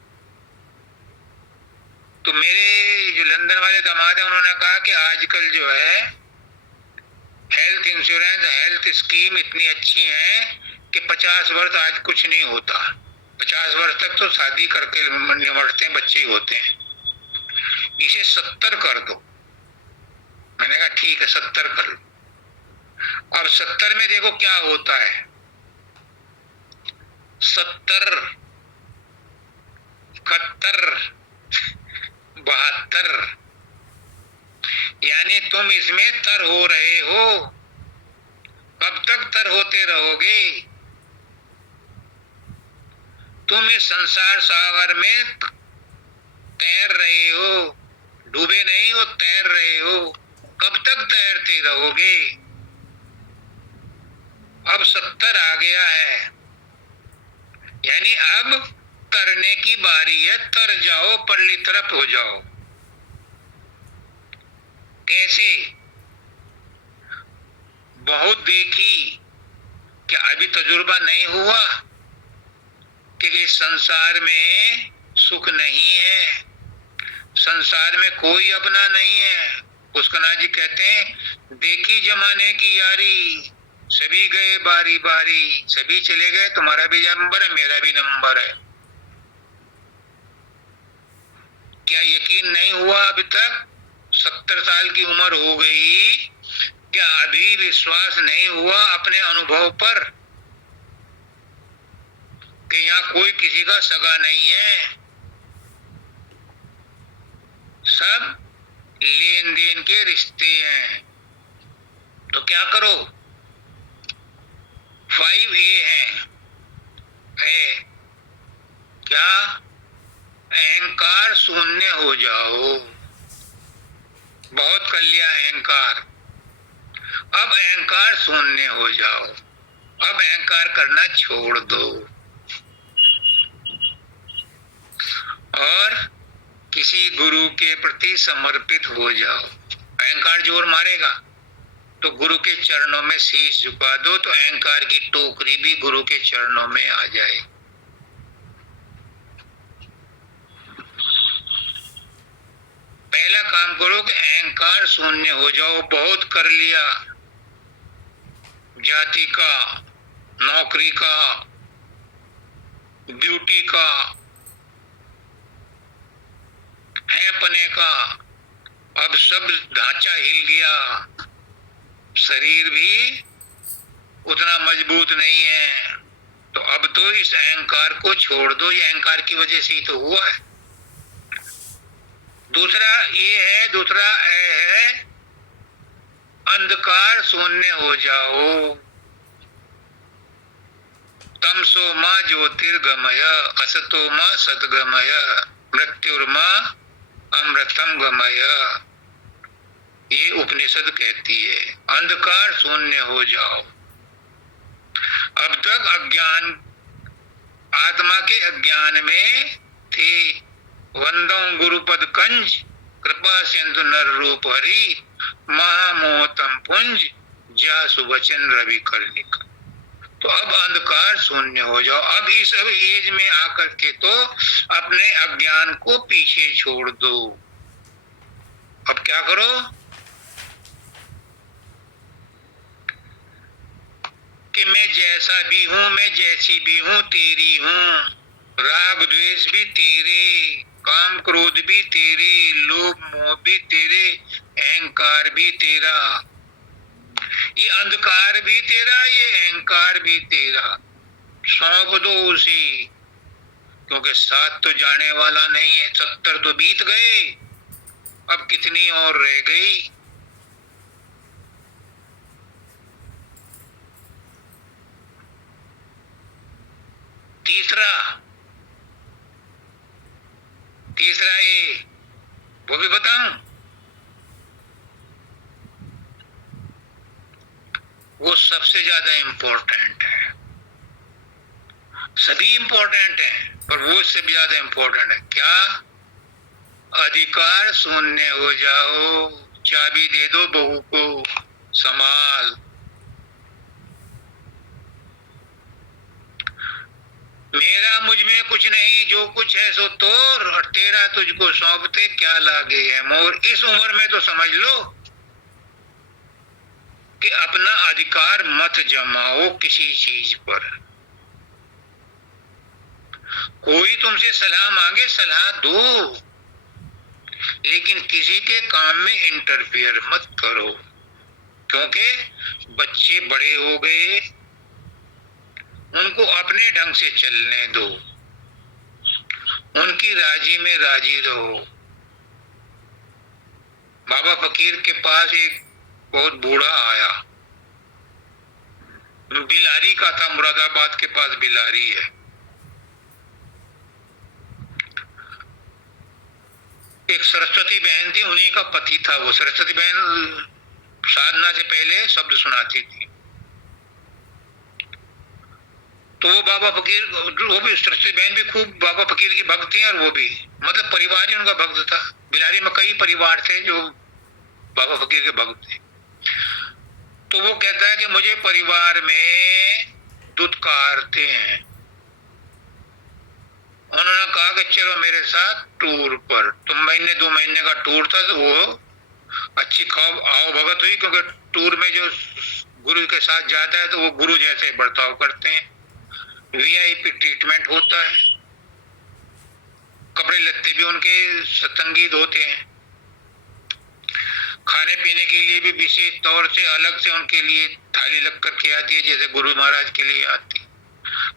तो मेरे जो लंदन वाले दामाद है उन्होंने कहा कि आजकल जो है हेल्थ इंश्योरेंस, हेल्थ स्कीम इतनी अच्छी है कि 50 वर्ष आज कुछ नहीं होता। 50 वर्ष तक तो शादी करके निमटते हैं, बच्चे ही होते हैं। इसे 70 कर दो। मैंने कहा ठीक है 70 कर लो। और 70 में देखो क्या होता है। 70, 71, 72, यानी तुम इसमें तर हो रहे हो। कब तक तर होते रहोगे? तुम इस संसार सागर में तैर रहे हो, डूबे नहीं हो, तैर रहे हो। कब तक तैरते रहोगे? अब 70 आ गया है, यानी अब तरने की बारी है। तर जाओ, परली तरफ हो जाओ। कैसे? बहुत देखी, क्या अभी तजुर्बा नहीं हुआ कि इस संसार में सुख नहीं है, संसार में कोई अपना नहीं है। पुष्कना जी कहते हैं देखी जमाने की यारी, सभी गए बारी बारी, सभी चले गए, तुम्हारा भी नंबर है, मेरा भी नंबर है। क्या यकीन नहीं हुआ अभी तक? 70 साल की उम्र हो गई, क्या अभी विश्वास नहीं हुआ अपने अनुभव पर कि यहाँ कोई किसी का सगा नहीं है, सब लेन देन के रिश्ते हैं? तो क्या करो, 5A है क्या? अहंकार शून्य हो जाओ। बहुत कर लिया अहंकार, अब अहंकार शून्य हो जाओ, अब अहंकार करना छोड़ दो और किसी गुरु के प्रति समर्पित हो जाओ। अहंकार जोर मारेगा तो गुरु के चरणों में शीश झुका दो, तो अहंकार की टोकरी भी गुरु के चरणों में आ जाए। पहला काम करो कि अहंकार शून्य हो जाओ। बहुत कर लिया, जाति का, नौकरी का, ड्यूटी का, हैपने का, अब सब ढांचा हिल गया, शरीर भी उतना मजबूत नहीं है, तो अब तो इस अहंकार को छोड़ दो। ये अहंकार की वजह से ही तो हुआ है। दूसरा ये है, दूसरा है अंधकार शून्य हो जाओ। तमसो मां ज्योतिर्गमय असतो मां सद्गमय मृत्युर्मा अमृतम गमय, ये उपनिषद कहती है। अंधकार शून्य हो जाओ। अब तक अज्ञान, आत्मा के अज्ञान में थे। वंदो गुरुपद कंज कृपा सिंधु नर रूप हरि महामोहतम पुंज जा सुबचन रवि कर्णिक। तो अब अंधकार शून्य हो जाओ। अब इस एज में आकर के तो अपने अज्ञान को पीछे छोड़ दो। अब क्या करो कि मैं जैसा भी हूं, मैं जैसी भी हूं, तेरी हूं। राग द्वेष भी तेरे, काम क्रोध भी तेरे, लोभ मोह भी तेरे, अहंकार भी तेरा, ये अंधकार भी तेरा, ये अहंकार भी तेरा। सौंप दो उसे, क्योंकि साथ तो जाने वाला नहीं है। 70 तो बीत गए, अब कितनी और रह गई। तीसरा ये, वो भी बताऊं? वो सबसे ज्यादा इंपॉर्टेंट है। सभी इंपॉर्टेंट हैं, पर वो इससे भी ज्यादा इंपॉर्टेंट है। क्या? अधिकार शून्य हो जाओ। चाबी दे दो बहू को, संभाल। मेरा मुझ में कुछ नहीं, जो कुछ है सो तोर, और तेरा तुझको सौंपते क्या लागे है मोर। इस उम्र में तो समझ लो कि अपना अधिकार मत जमाओ किसी चीज पर। कोई तुमसे सलाह मांगे, सलाह दो, लेकिन किसी के काम में इंटरफियर मत करो, क्योंकि बच्चे बड़े हो गए, उनको अपने ढंग से चलने दो, उनकी राजी में राजी रहो। बाबा फकीर के पास एक बहुत बूढ़ा आया, बिलारी का था, मुरादाबाद के पास बिलारी है। एक सरस्वती बहन थी, उन्हीं का पति था वो। सरस्वती बहन साधना से पहले शब्द सुनाती थी, तो वो बाबा फकीर, वो भी सरस्वती बहन भी खूब बाबा फकीर की भक्त थी, और वो भी मतलब परिवार ही उनका भक्त था। बिलारी में कई परिवार थे जो बाबा फकीर के भक्त थे। तो वो कहता है कि मुझे परिवार में दुत्कारते हैं। उन्होंने कहा कि चलो मेरे साथ टूर पर। तो महीने 2 महीने का टूर था, तो वो अच्छी आओ भगत हुई, क्योंकि टूर में जो गुरु के साथ जाता है तो वो गुरु जैसे बर्ताव करते हैं, वीआईपी ट्रीटमेंट होता है। कपड़े लत्ते भी उनके सत्संगी धोते हैं, खाने पीने के लिए भी विशेष तौर से अलग से उनके लिए थाली लग करके आती है, जैसे गुरु महाराज के लिए आती।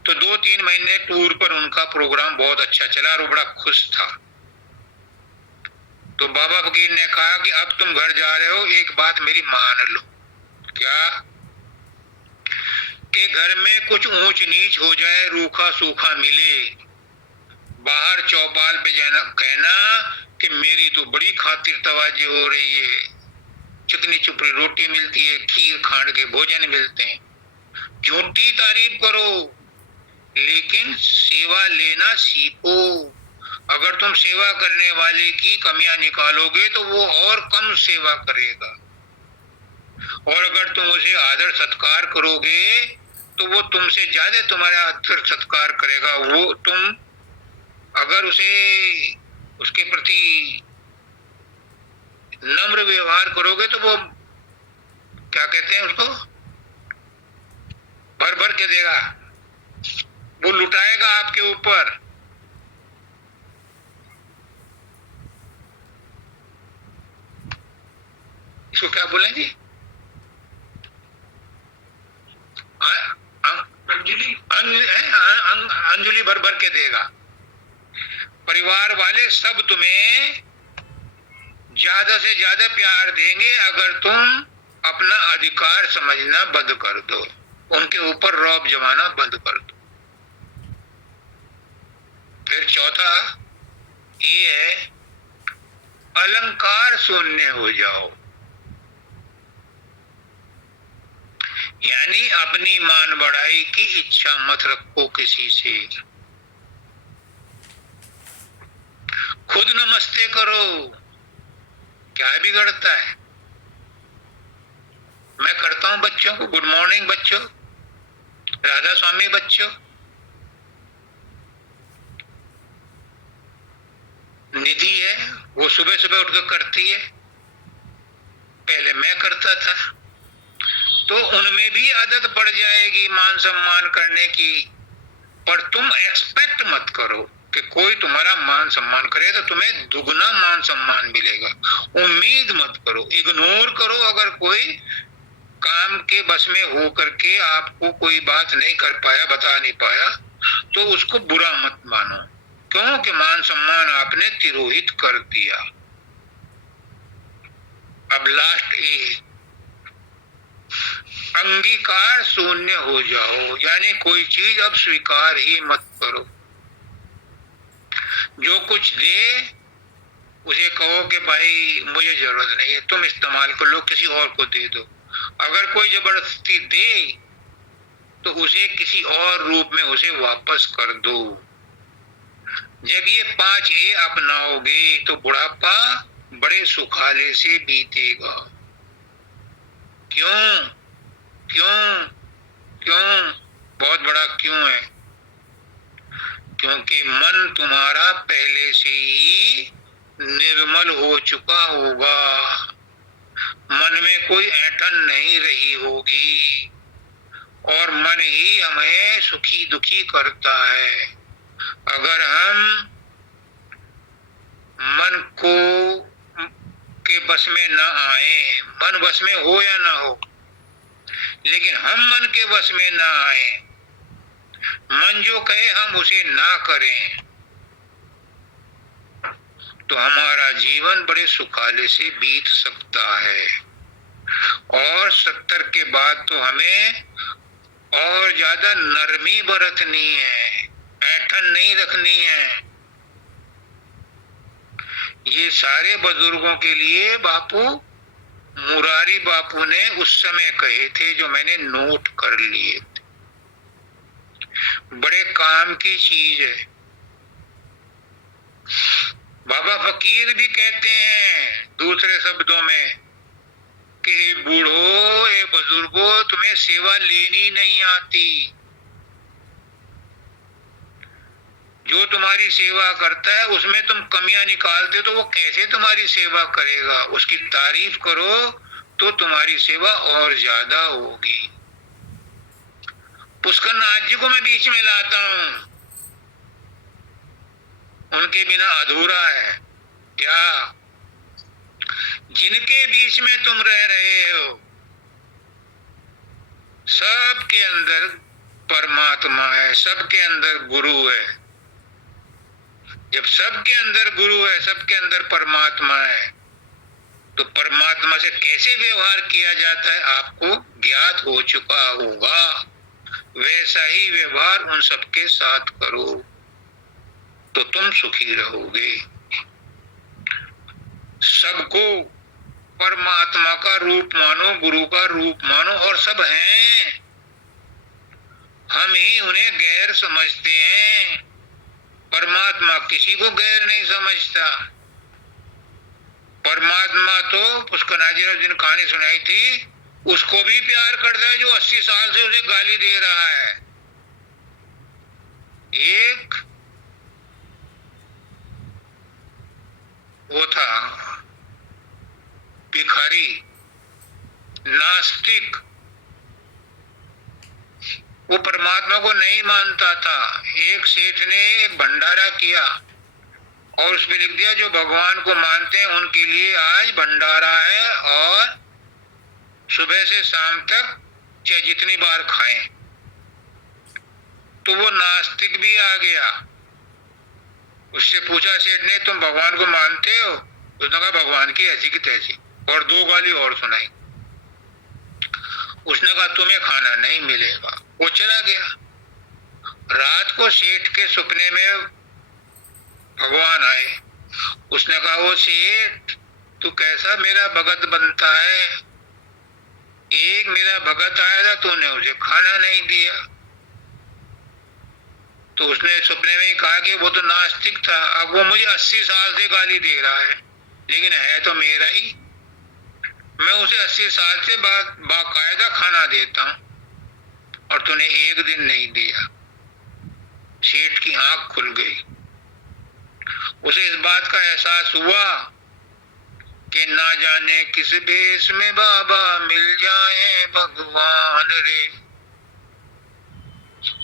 तो 2-3 महीने टूर पर उनका प्रोग्राम बहुत अच्छा चला और वो बड़ा खुश था। तो बाबा फकीर ने कहा कि अब तुम घर जा रहे हो, एक बात मेरी मान लो। क्या? कि घर में कुछ ऊंच नीच हो जाए, रूखा सूखा मिले, बाहर चौपाल पे जाना, कहना कि मेरी तो बड़ी खातिर तवाजी हो रही है, चिकनी चुपड़ी रोटी मिलती है, खीर खांड के भोजन मिलते हैं, झूठी तारीफ करो, लेकिन सेवा लेना सीखो। अगर तुम सेवा करने वाले की कमियां निकालोगे तो वो और कम सेवा करेगा, और अगर तुम उसे आदर सत्कार करोगे तो वो तुमसे ज्यादा तुम्हारा आदर सत्कार करेगा। वो तुम अगर उसके प्रति नम्र व्यवहार करोगे तो वो क्या कहते हैं उसको, भर भर के देगा, वो लुटाएगा आपके ऊपर। इसको क्या बोलेंगे? अंजलि भर भर के देगा। परिवार वाले सब तुम्हें ज्यादा से ज्यादा प्यार देंगे अगर तुम अपना अधिकार समझना बंद कर दो, उनके ऊपर रौब जमाना बंद कर दो। फिर चौथा ये है, अलंकार शून्य हो जाओ, यानी अपनी मान बढ़ाई की इच्छा मत रखो किसी से। खुद नमस्ते करो, क्या बिगड़ता है? मैं करता हूं बच्चों को, गुड मॉर्निंग बच्चों, राधा स्वामी बच्चों। निधि है, वो सुबह सुबह उठकर करती है, पहले मैं करता था। तो उनमें भी आदत पड़ जाएगी मान सम्मान करने की, पर तुम एक्सपेक्ट मत करो कि कोई तुम्हारा मान सम्मान करे तो तुम्हें दुगना मान सम्मान मिलेगा। उम्मीद मत करो, इग्नोर करो। अगर कोई काम के बस में हो करके आपको कोई बात नहीं कर पाया, बता नहीं पाया, तो उसको बुरा मत मानो, क्योंकि मान सम्मान आपने तिरोहित कर दिया। अब लास्ट ए, अंगीकार शून्य हो जाओ, यानी कोई चीज अब स्वीकार ही मत करो। जो कुछ दे उसे कहो कि भाई मुझे जरूरत नहीं है, तुम इस्तेमाल कर लो, किसी और को दे दो। अगर कोई जबरदस्ती दे तो उसे किसी और रूप में उसे वापस कर दो। जब ये 5 अपनाओगे तो बुढ़ापा बड़े सुखाले से बीतेगा। क्यों क्यों क्यों? बहुत बड़ा क्यों है, क्योंकि मन तुम्हारा पहले से ही निर्मल हो चुका होगा, मन में कोई ऐंठन नहीं रही होगी, और मन ही हमें सुखी दुखी करता है। अगर हम मन के बस में न आए, मन बस में हो या ना हो, लेकिन हम मन के बस में ना आए, मन जो कहे हम उसे ना करें, तो हमारा जीवन बड़े सुखाले से बीत सकता है। और 70 के बाद तो हमें और ज्यादा नरमी बरतनी है, ऐंठन नहीं रखनी है। ये सारे बुजुर्गों के लिए बापू मुरारी बापू ने उस समय कहे थे, जो मैंने नोट कर लिए थे। बड़े काम की चीज है। बाबा फकीर भी कहते हैं दूसरे शब्दों में कि ए बूढ़ो, ए बुजुर्गो, तुम्हें सेवा लेनी नहीं आती। जो तुम्हारी सेवा करता है उसमें तुम कमियां निकालते हो तो वो कैसे तुम्हारी सेवा करेगा? उसकी तारीफ करो तो तुम्हारी सेवा और ज्यादा होगी। पुष्कर नाथ जी को मैं बीच में लाता हूं, उनके बिना अधूरा है। क्या जिनके बीच में तुम रह रहे हो सबके अंदर परमात्मा है, सबके अंदर गुरु है। जब सबके अंदर गुरु है, सबके अंदर परमात्मा है, तो परमात्मा से कैसे व्यवहार किया जाता है आपको ज्ञात हो चुका होगा। वैसा ही व्यवहार उन सबके साथ करो तो तुम सुखी रहोगे। सबको परमात्मा का रूप मानो, गुरु का रूप मानो, और सब हैं। हम ही उन्हें गैर समझते हैं। परमात्मा किसी को गैर नहीं समझता। परमात्मा तो पुष्कराज जी ने जिन कहानी सुनाई थी उसको भी प्यार करता है जो 80 साल से उसे गाली दे रहा है। एक वो था भिखारी, नास्तिक, वो परमात्मा को नहीं मानता था। एक सेठ ने एक भंडारा किया और उस पर लिख दिया जो भगवान को मानते हैं उनके लिए आज भंडारा है और सुबह से शाम तक चाहे जितनी बार खाएं। तो वो नास्तिक भी आ गया। उससे पूछा सेठ ने तुम भगवान को मानते हो? उसने कहा भगवान की ऐसी की तैसी, और 2 गाली और सुनाई। उसने कहा तुम्हें खाना नहीं मिलेगा। वो चला गया। रात को सेठ के सपने में भगवान आए। उसने कहा वो सेठ तू कैसा मेरा भगत बनता है, एक मेरा भगत आया था तूने उसे खाना नहीं दिया। तो उसने सपने में ही कहा कि वो तो नास्तिक था, अब वो मुझे 80 साल से गाली दे रहा है लेकिन है तो मेरा ही। मैं उसे 80 साल से बाकायदा खाना देता हूं और तूने एक दिन नहीं दिया। सेठ की आंख खुल गई। उसे इस बात का एहसास हुआ कि ना जाने किस भेष में बाबा मिल जाए भगवान रे।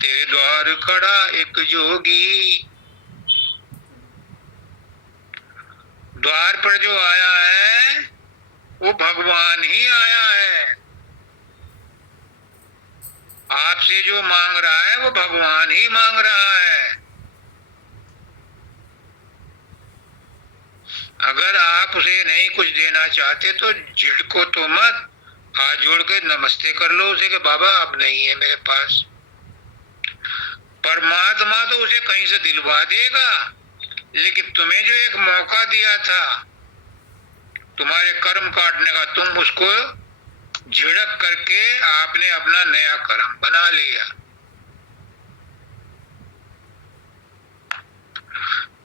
तेरे द्वार खड़ा एक जोगी, द्वार पर जो आया है वो भगवान ही आया है। आपसे जो मांग रहा है वो भगवान ही मांग रहा है। अगर आप उसे नहीं कुछ देना चाहते तो झिड़को तो मत, हाथ जोड़ के नमस्ते कर लो उसे कि बाबा अब नहीं है मेरे पास। परमात्मा तो उसे कहीं से दिलवा देगा, लेकिन तुम्हें जो एक मौका दिया था तुम्हारे कर्म काटने का, तुम उसको झिड़क करके आपने अपना नया कर्म बना लिया।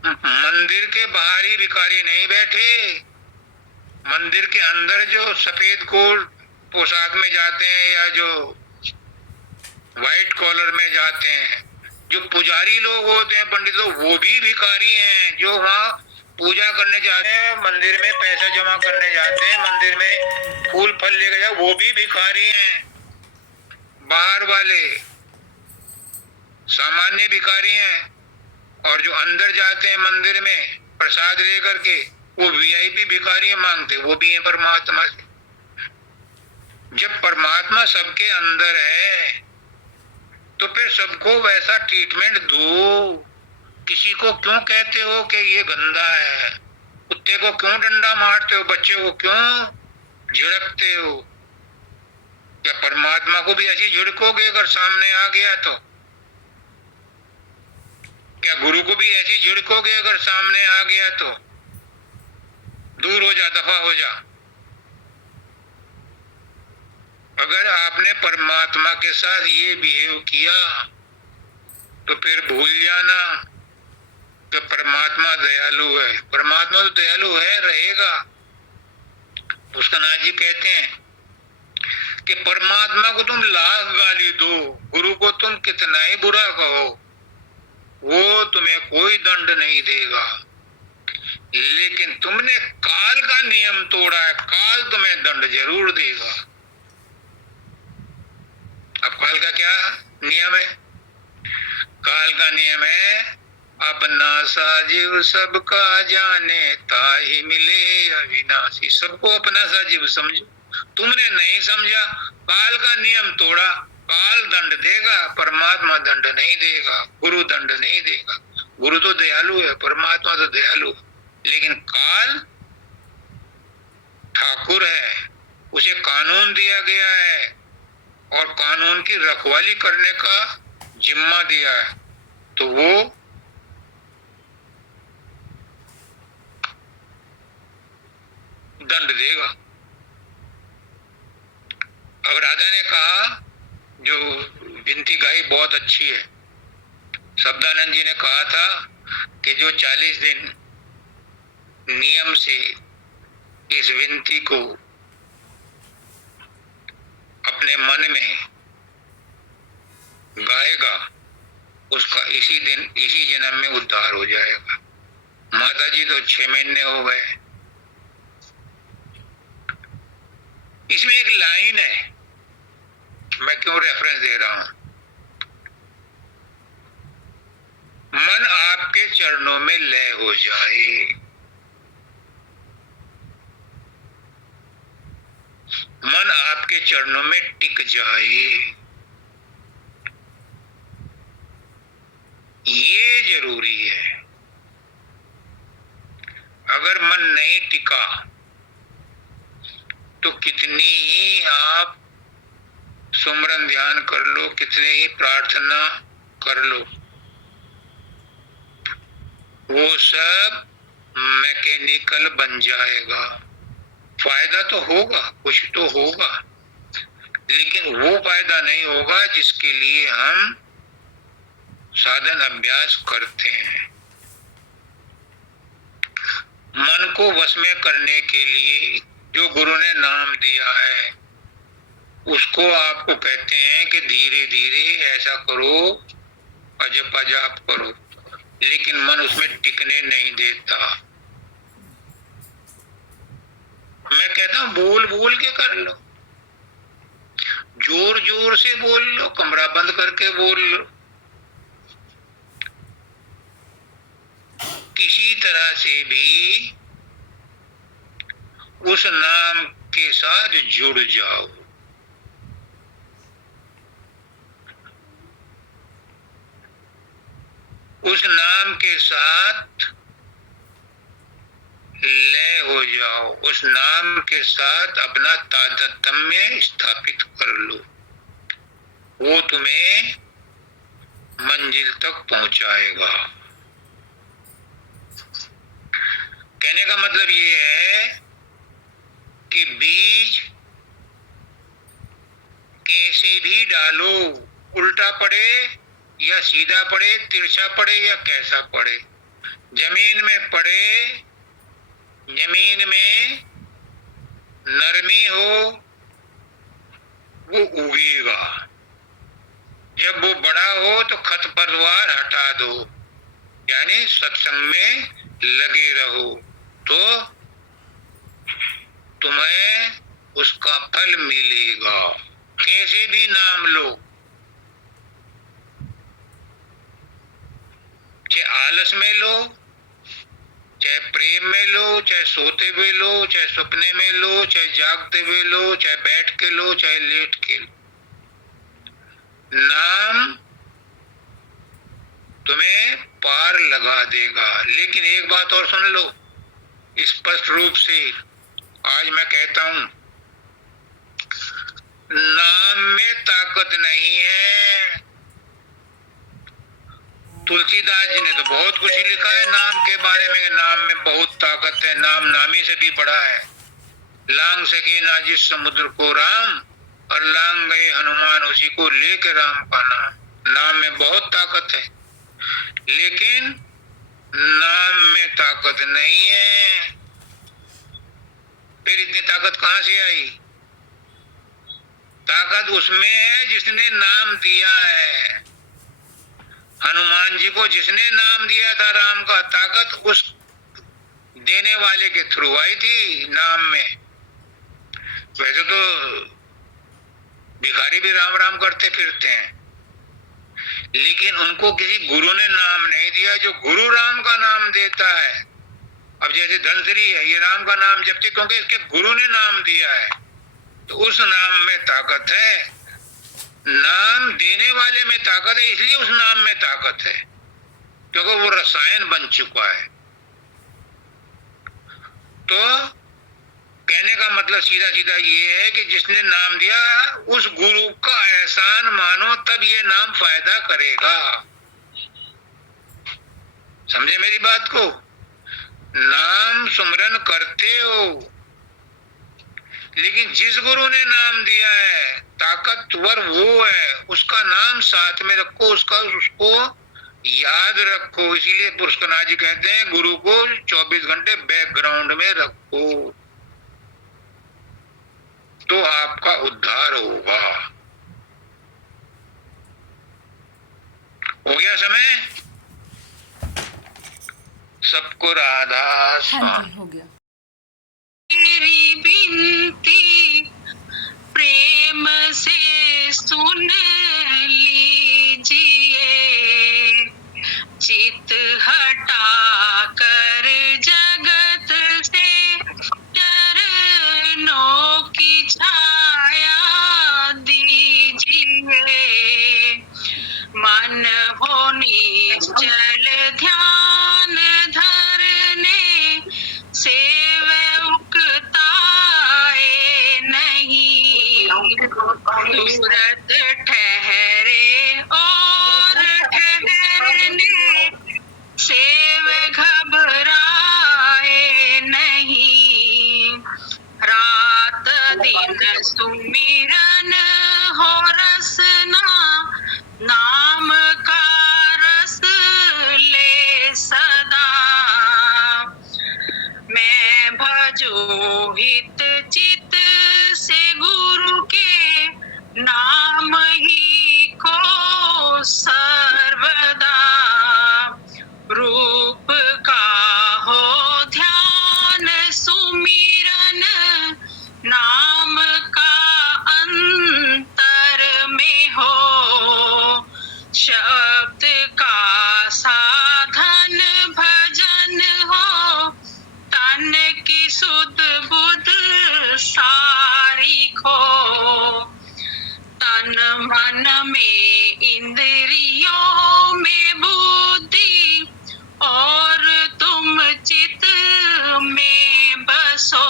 मंदिर के बाहर ही भिखारी नहीं बैठे, मंदिर के अंदर जो सफेद कोट पोशाक में जाते हैं या जो व्हाइट कॉलर में जाते हैं, जो पुजारी लोग होते हैं पंडित लोग, वो भी भिखारी हैं। जो वहाँ पूजा करने जाते हैं, मंदिर में पैसा जमा करने जाते हैं, मंदिर में फूल फल लेकर जाओ, वो भी भिखारी हैं। बाहर वाले सामान्य भिखारी हैं और जो अंदर जाते हैं मंदिर में प्रसाद लेकर के वो वीआईपी भिखारी मांगते, वो भी है परमात्मा से। जब परमात्मा सबके अंदर है तो फिर सबको वैसा ट्रीटमेंट दो। किसी को क्यों कहते हो कि ये गंदा है, कुत्ते को क्यों डंडा मारते हो, बच्चे को क्यों झिड़कते हो? क्या परमात्मा को भी ऐसी झिड़कोगे अगर सामने आ गया तो? क्या गुरु को भी ऐसी झिड़कोगे अगर सामने आ गया तो? दूर हो जा, दफा हो जा। अगर आपने परमात्मा के साथ ये बिहेव किया तो फिर भूल जाना कि परमात्मा दयालु है। परमात्मा तो दयालु है, रहेगा। पुष्करनाथ जी कहते हैं कि परमात्मा को तुम लाख गाली दो, गुरु को तुम कितना ही बुरा कहो, वो तुम्हें कोई दंड नहीं देगा। लेकिन तुमने काल का नियम तोड़ा है, काल तुम्हें दंड जरूर देगा। अब काल का क्या नियम है? काल का नियम है अपना साजिब सबका जाने, ताहि मिले अविनाशी। सबको अपना साजिब समझो। तुमने नहीं समझा, काल का नियम तोड़ा, काल दंड देगा, परमात्मा दंड नहीं देगा, गुरु दंड नहीं देगा। गुरु तो दयालु है, परमात्मा तो दयालु है, लेकिन काल ठाकुर है, उसे कानून दिया गया है और कानून की रखवाली करने का जिम्मा दिया है, तो वो दंड देगा। अब राजा ने कहा, जो विनती गाई बहुत अच्छी है। शब्दानंद जी ने कहा था कि जो 40 दिन नियम से इस विनती को अपने मन में गाएगा, उसका इसी दिन इसी जन्म में उद्धार हो जाएगा। माता जी तो 6 महीने हो गए। इसमें एक लाइन है, मैं क्यों रेफरेंस दे रहा हूं। मन आपके चरणों में लय हो जाए, मन आपके चरणों में टिक जाए, ये जरूरी है। अगर मन नहीं टिका तो कितनी ही आप सुमरन ध्यान कर लो, कितने ही प्रार्थना कर लो, वो सब मैकेनिकल बन जाएगा। फायदा तो होगा, कुछ तो होगा, लेकिन वो फायदा नहीं होगा जिसके लिए हम साधन अभ्यास करते हैं। मन को वश में करने के लिए जो गुरु ने नाम दिया है, उसको आपको कहते हैं कि धीरे धीरे ऐसा करो, अजप अजाप करो, लेकिन मन उसमें टिकने नहीं देता। मैं कहता हूं बोल बोल के कर लो, जोर जोर से बोल लो, कमरा बंद करके बोल लो, किसी तरह से भी उस नाम के साथ जुड़ जाओ। उस नाम के साथ लय हो जाओ, उस नाम के साथ अपना तादात्म्य स्थापित कर लो, वो तुम्हें मंजिल तक पहुंचाएगा। कहने का मतलब ये है कि बीज कैसे भी डालो, उल्टा पड़े या सीधा पड़े, तिरछा पड़े या कैसा पड़े, जमीन में पड़े, जमीन में नरमी हो, वो उगेगा। जब वो बड़ा हो तो खरपतवार हटा दो, यानी सत्संग में लगे रहो, तो तुम्हें उसका फल मिलेगा। कैसे भी नाम लो, चाहे आलस में लो, चाहे प्रेम में लो, चाहे सोते हुए लो, चाहे सपने में लो, चाहे जागते हुए लो, चाहे बैठ के लो, चाहे लेट के लो, नाम तुम्हें पार लगा देगा। लेकिन एक बात और सुन लो स्पष्ट रूप से, आज मैं कहता हूं, नाम में ताकत नहीं है। तुलसीदास जी ने तो बहुत कुछ लिखा है नाम के बारे में, नाम में बहुत ताकत है, नाम नामी से भी बड़ा है। लांग सके ना जिस समुद्र को राम, और लांग गए हनुमान उसी को लेके राम का नाम। नाम में बहुत ताकत है, लेकिन नाम में ताकत नहीं है। फिर इतनी ताकत कहां से आई? ताकत उसमें है जिसने नाम दिया है। हनुमान जी को जिसने नाम दिया था राम का, ताकत उस देने वाले के थ्रू आई थी नाम में। वैसे तो भिखारी भी राम राम करते फिरते हैं, लेकिन उनको किसी गुरु ने नाम नहीं दिया जो गुरु राम का नाम देता है। अब जैसे धनश्री है, ये राम का नाम जपती क्योंकि इसके गुरु ने नाम दिया है, तो उस नाम में ताकत है। नाम देने वाले में ताकत है, इसलिए उस नाम में ताकत है, क्योंकि वो रसायन बन चुका है। तो कहने का मतलब सीधा सीधा ये है कि जिसने नाम दिया उस गुरु का एहसान मानो, तब ये नाम फायदा करेगा। समझे मेरी बात को? नाम सुमरन करते हो, लेकिन जिस गुरु ने नाम दिया है ताकतवर वो है, उसका नाम साथ में रखो, उसको याद रखो। इसीलिए पुष्करनाथ जी कहते हैं गुरु को 24 घंटे बैकग्राउंड में रखो, तो आपका उद्धार होगा। हो गया समय? सबको राधा स्वामी। हो गया। मेरी बिनती प्रेम से सुन लीजिए, चित हटा कर जगत से चरणों की छाया दीजिए। मन हो निश्चल ध्यान धरने से उकताए नहीं, सूरत ठहरे और ठहरने से घबराए नहीं। रात दिन सुमिरन हो रसना, नाम का रस ले सदा। मैं भजो हित चित से गुरु के, नाम ही को सर्वदा। रूप का हो ध्यान सुमिरन, नाम का अंतर में हो। शब्द का साधन भजन हो, तन की सुध बुध सारी खो। तन मन में इंद्रियों में बुद्धि, और तुम चित में बसो।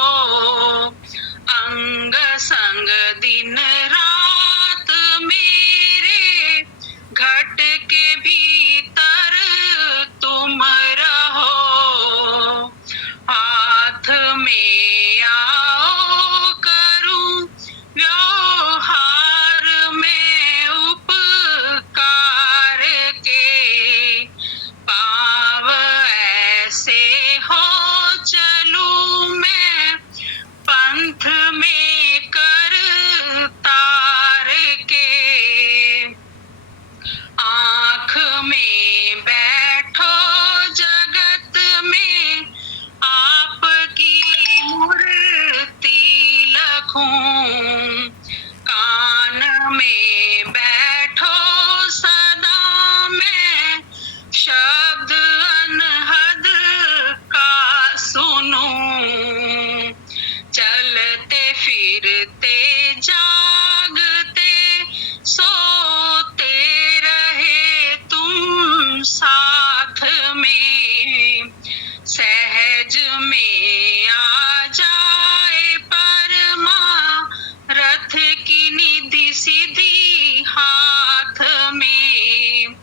अंग संग दिन रात मेरे, घट के भीतर तुम रहो। हाथ में आओ करूं व्यवहार में उपकार के। पाव ऐसे हो चलूं मैं, पंथ में कर तार के। आँख में बैठो जगत में, आपकी मूर्ति लखूं। कान में बैठो सदा मैं, शब्द अनहद का सुनूं। चलते फिरते जागते सोते रहे तुम साथ में। सहज में आ जाए परमा, रथ की निधि सीधी हाथ में।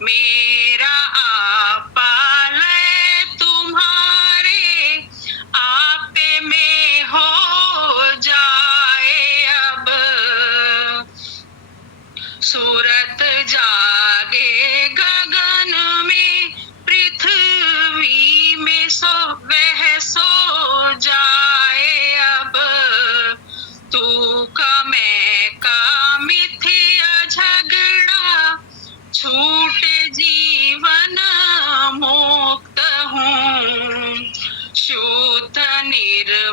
मेरा आपा लय तुम्हारे, आपे में हो जाए अब। सूरत जागे गगन में, पृथ्वी में वह सो जाए अब। तू का मैं का मिथ्या झगड़ा, छूटे जीवन मुक्त हूँ। शुद्ध निर्मल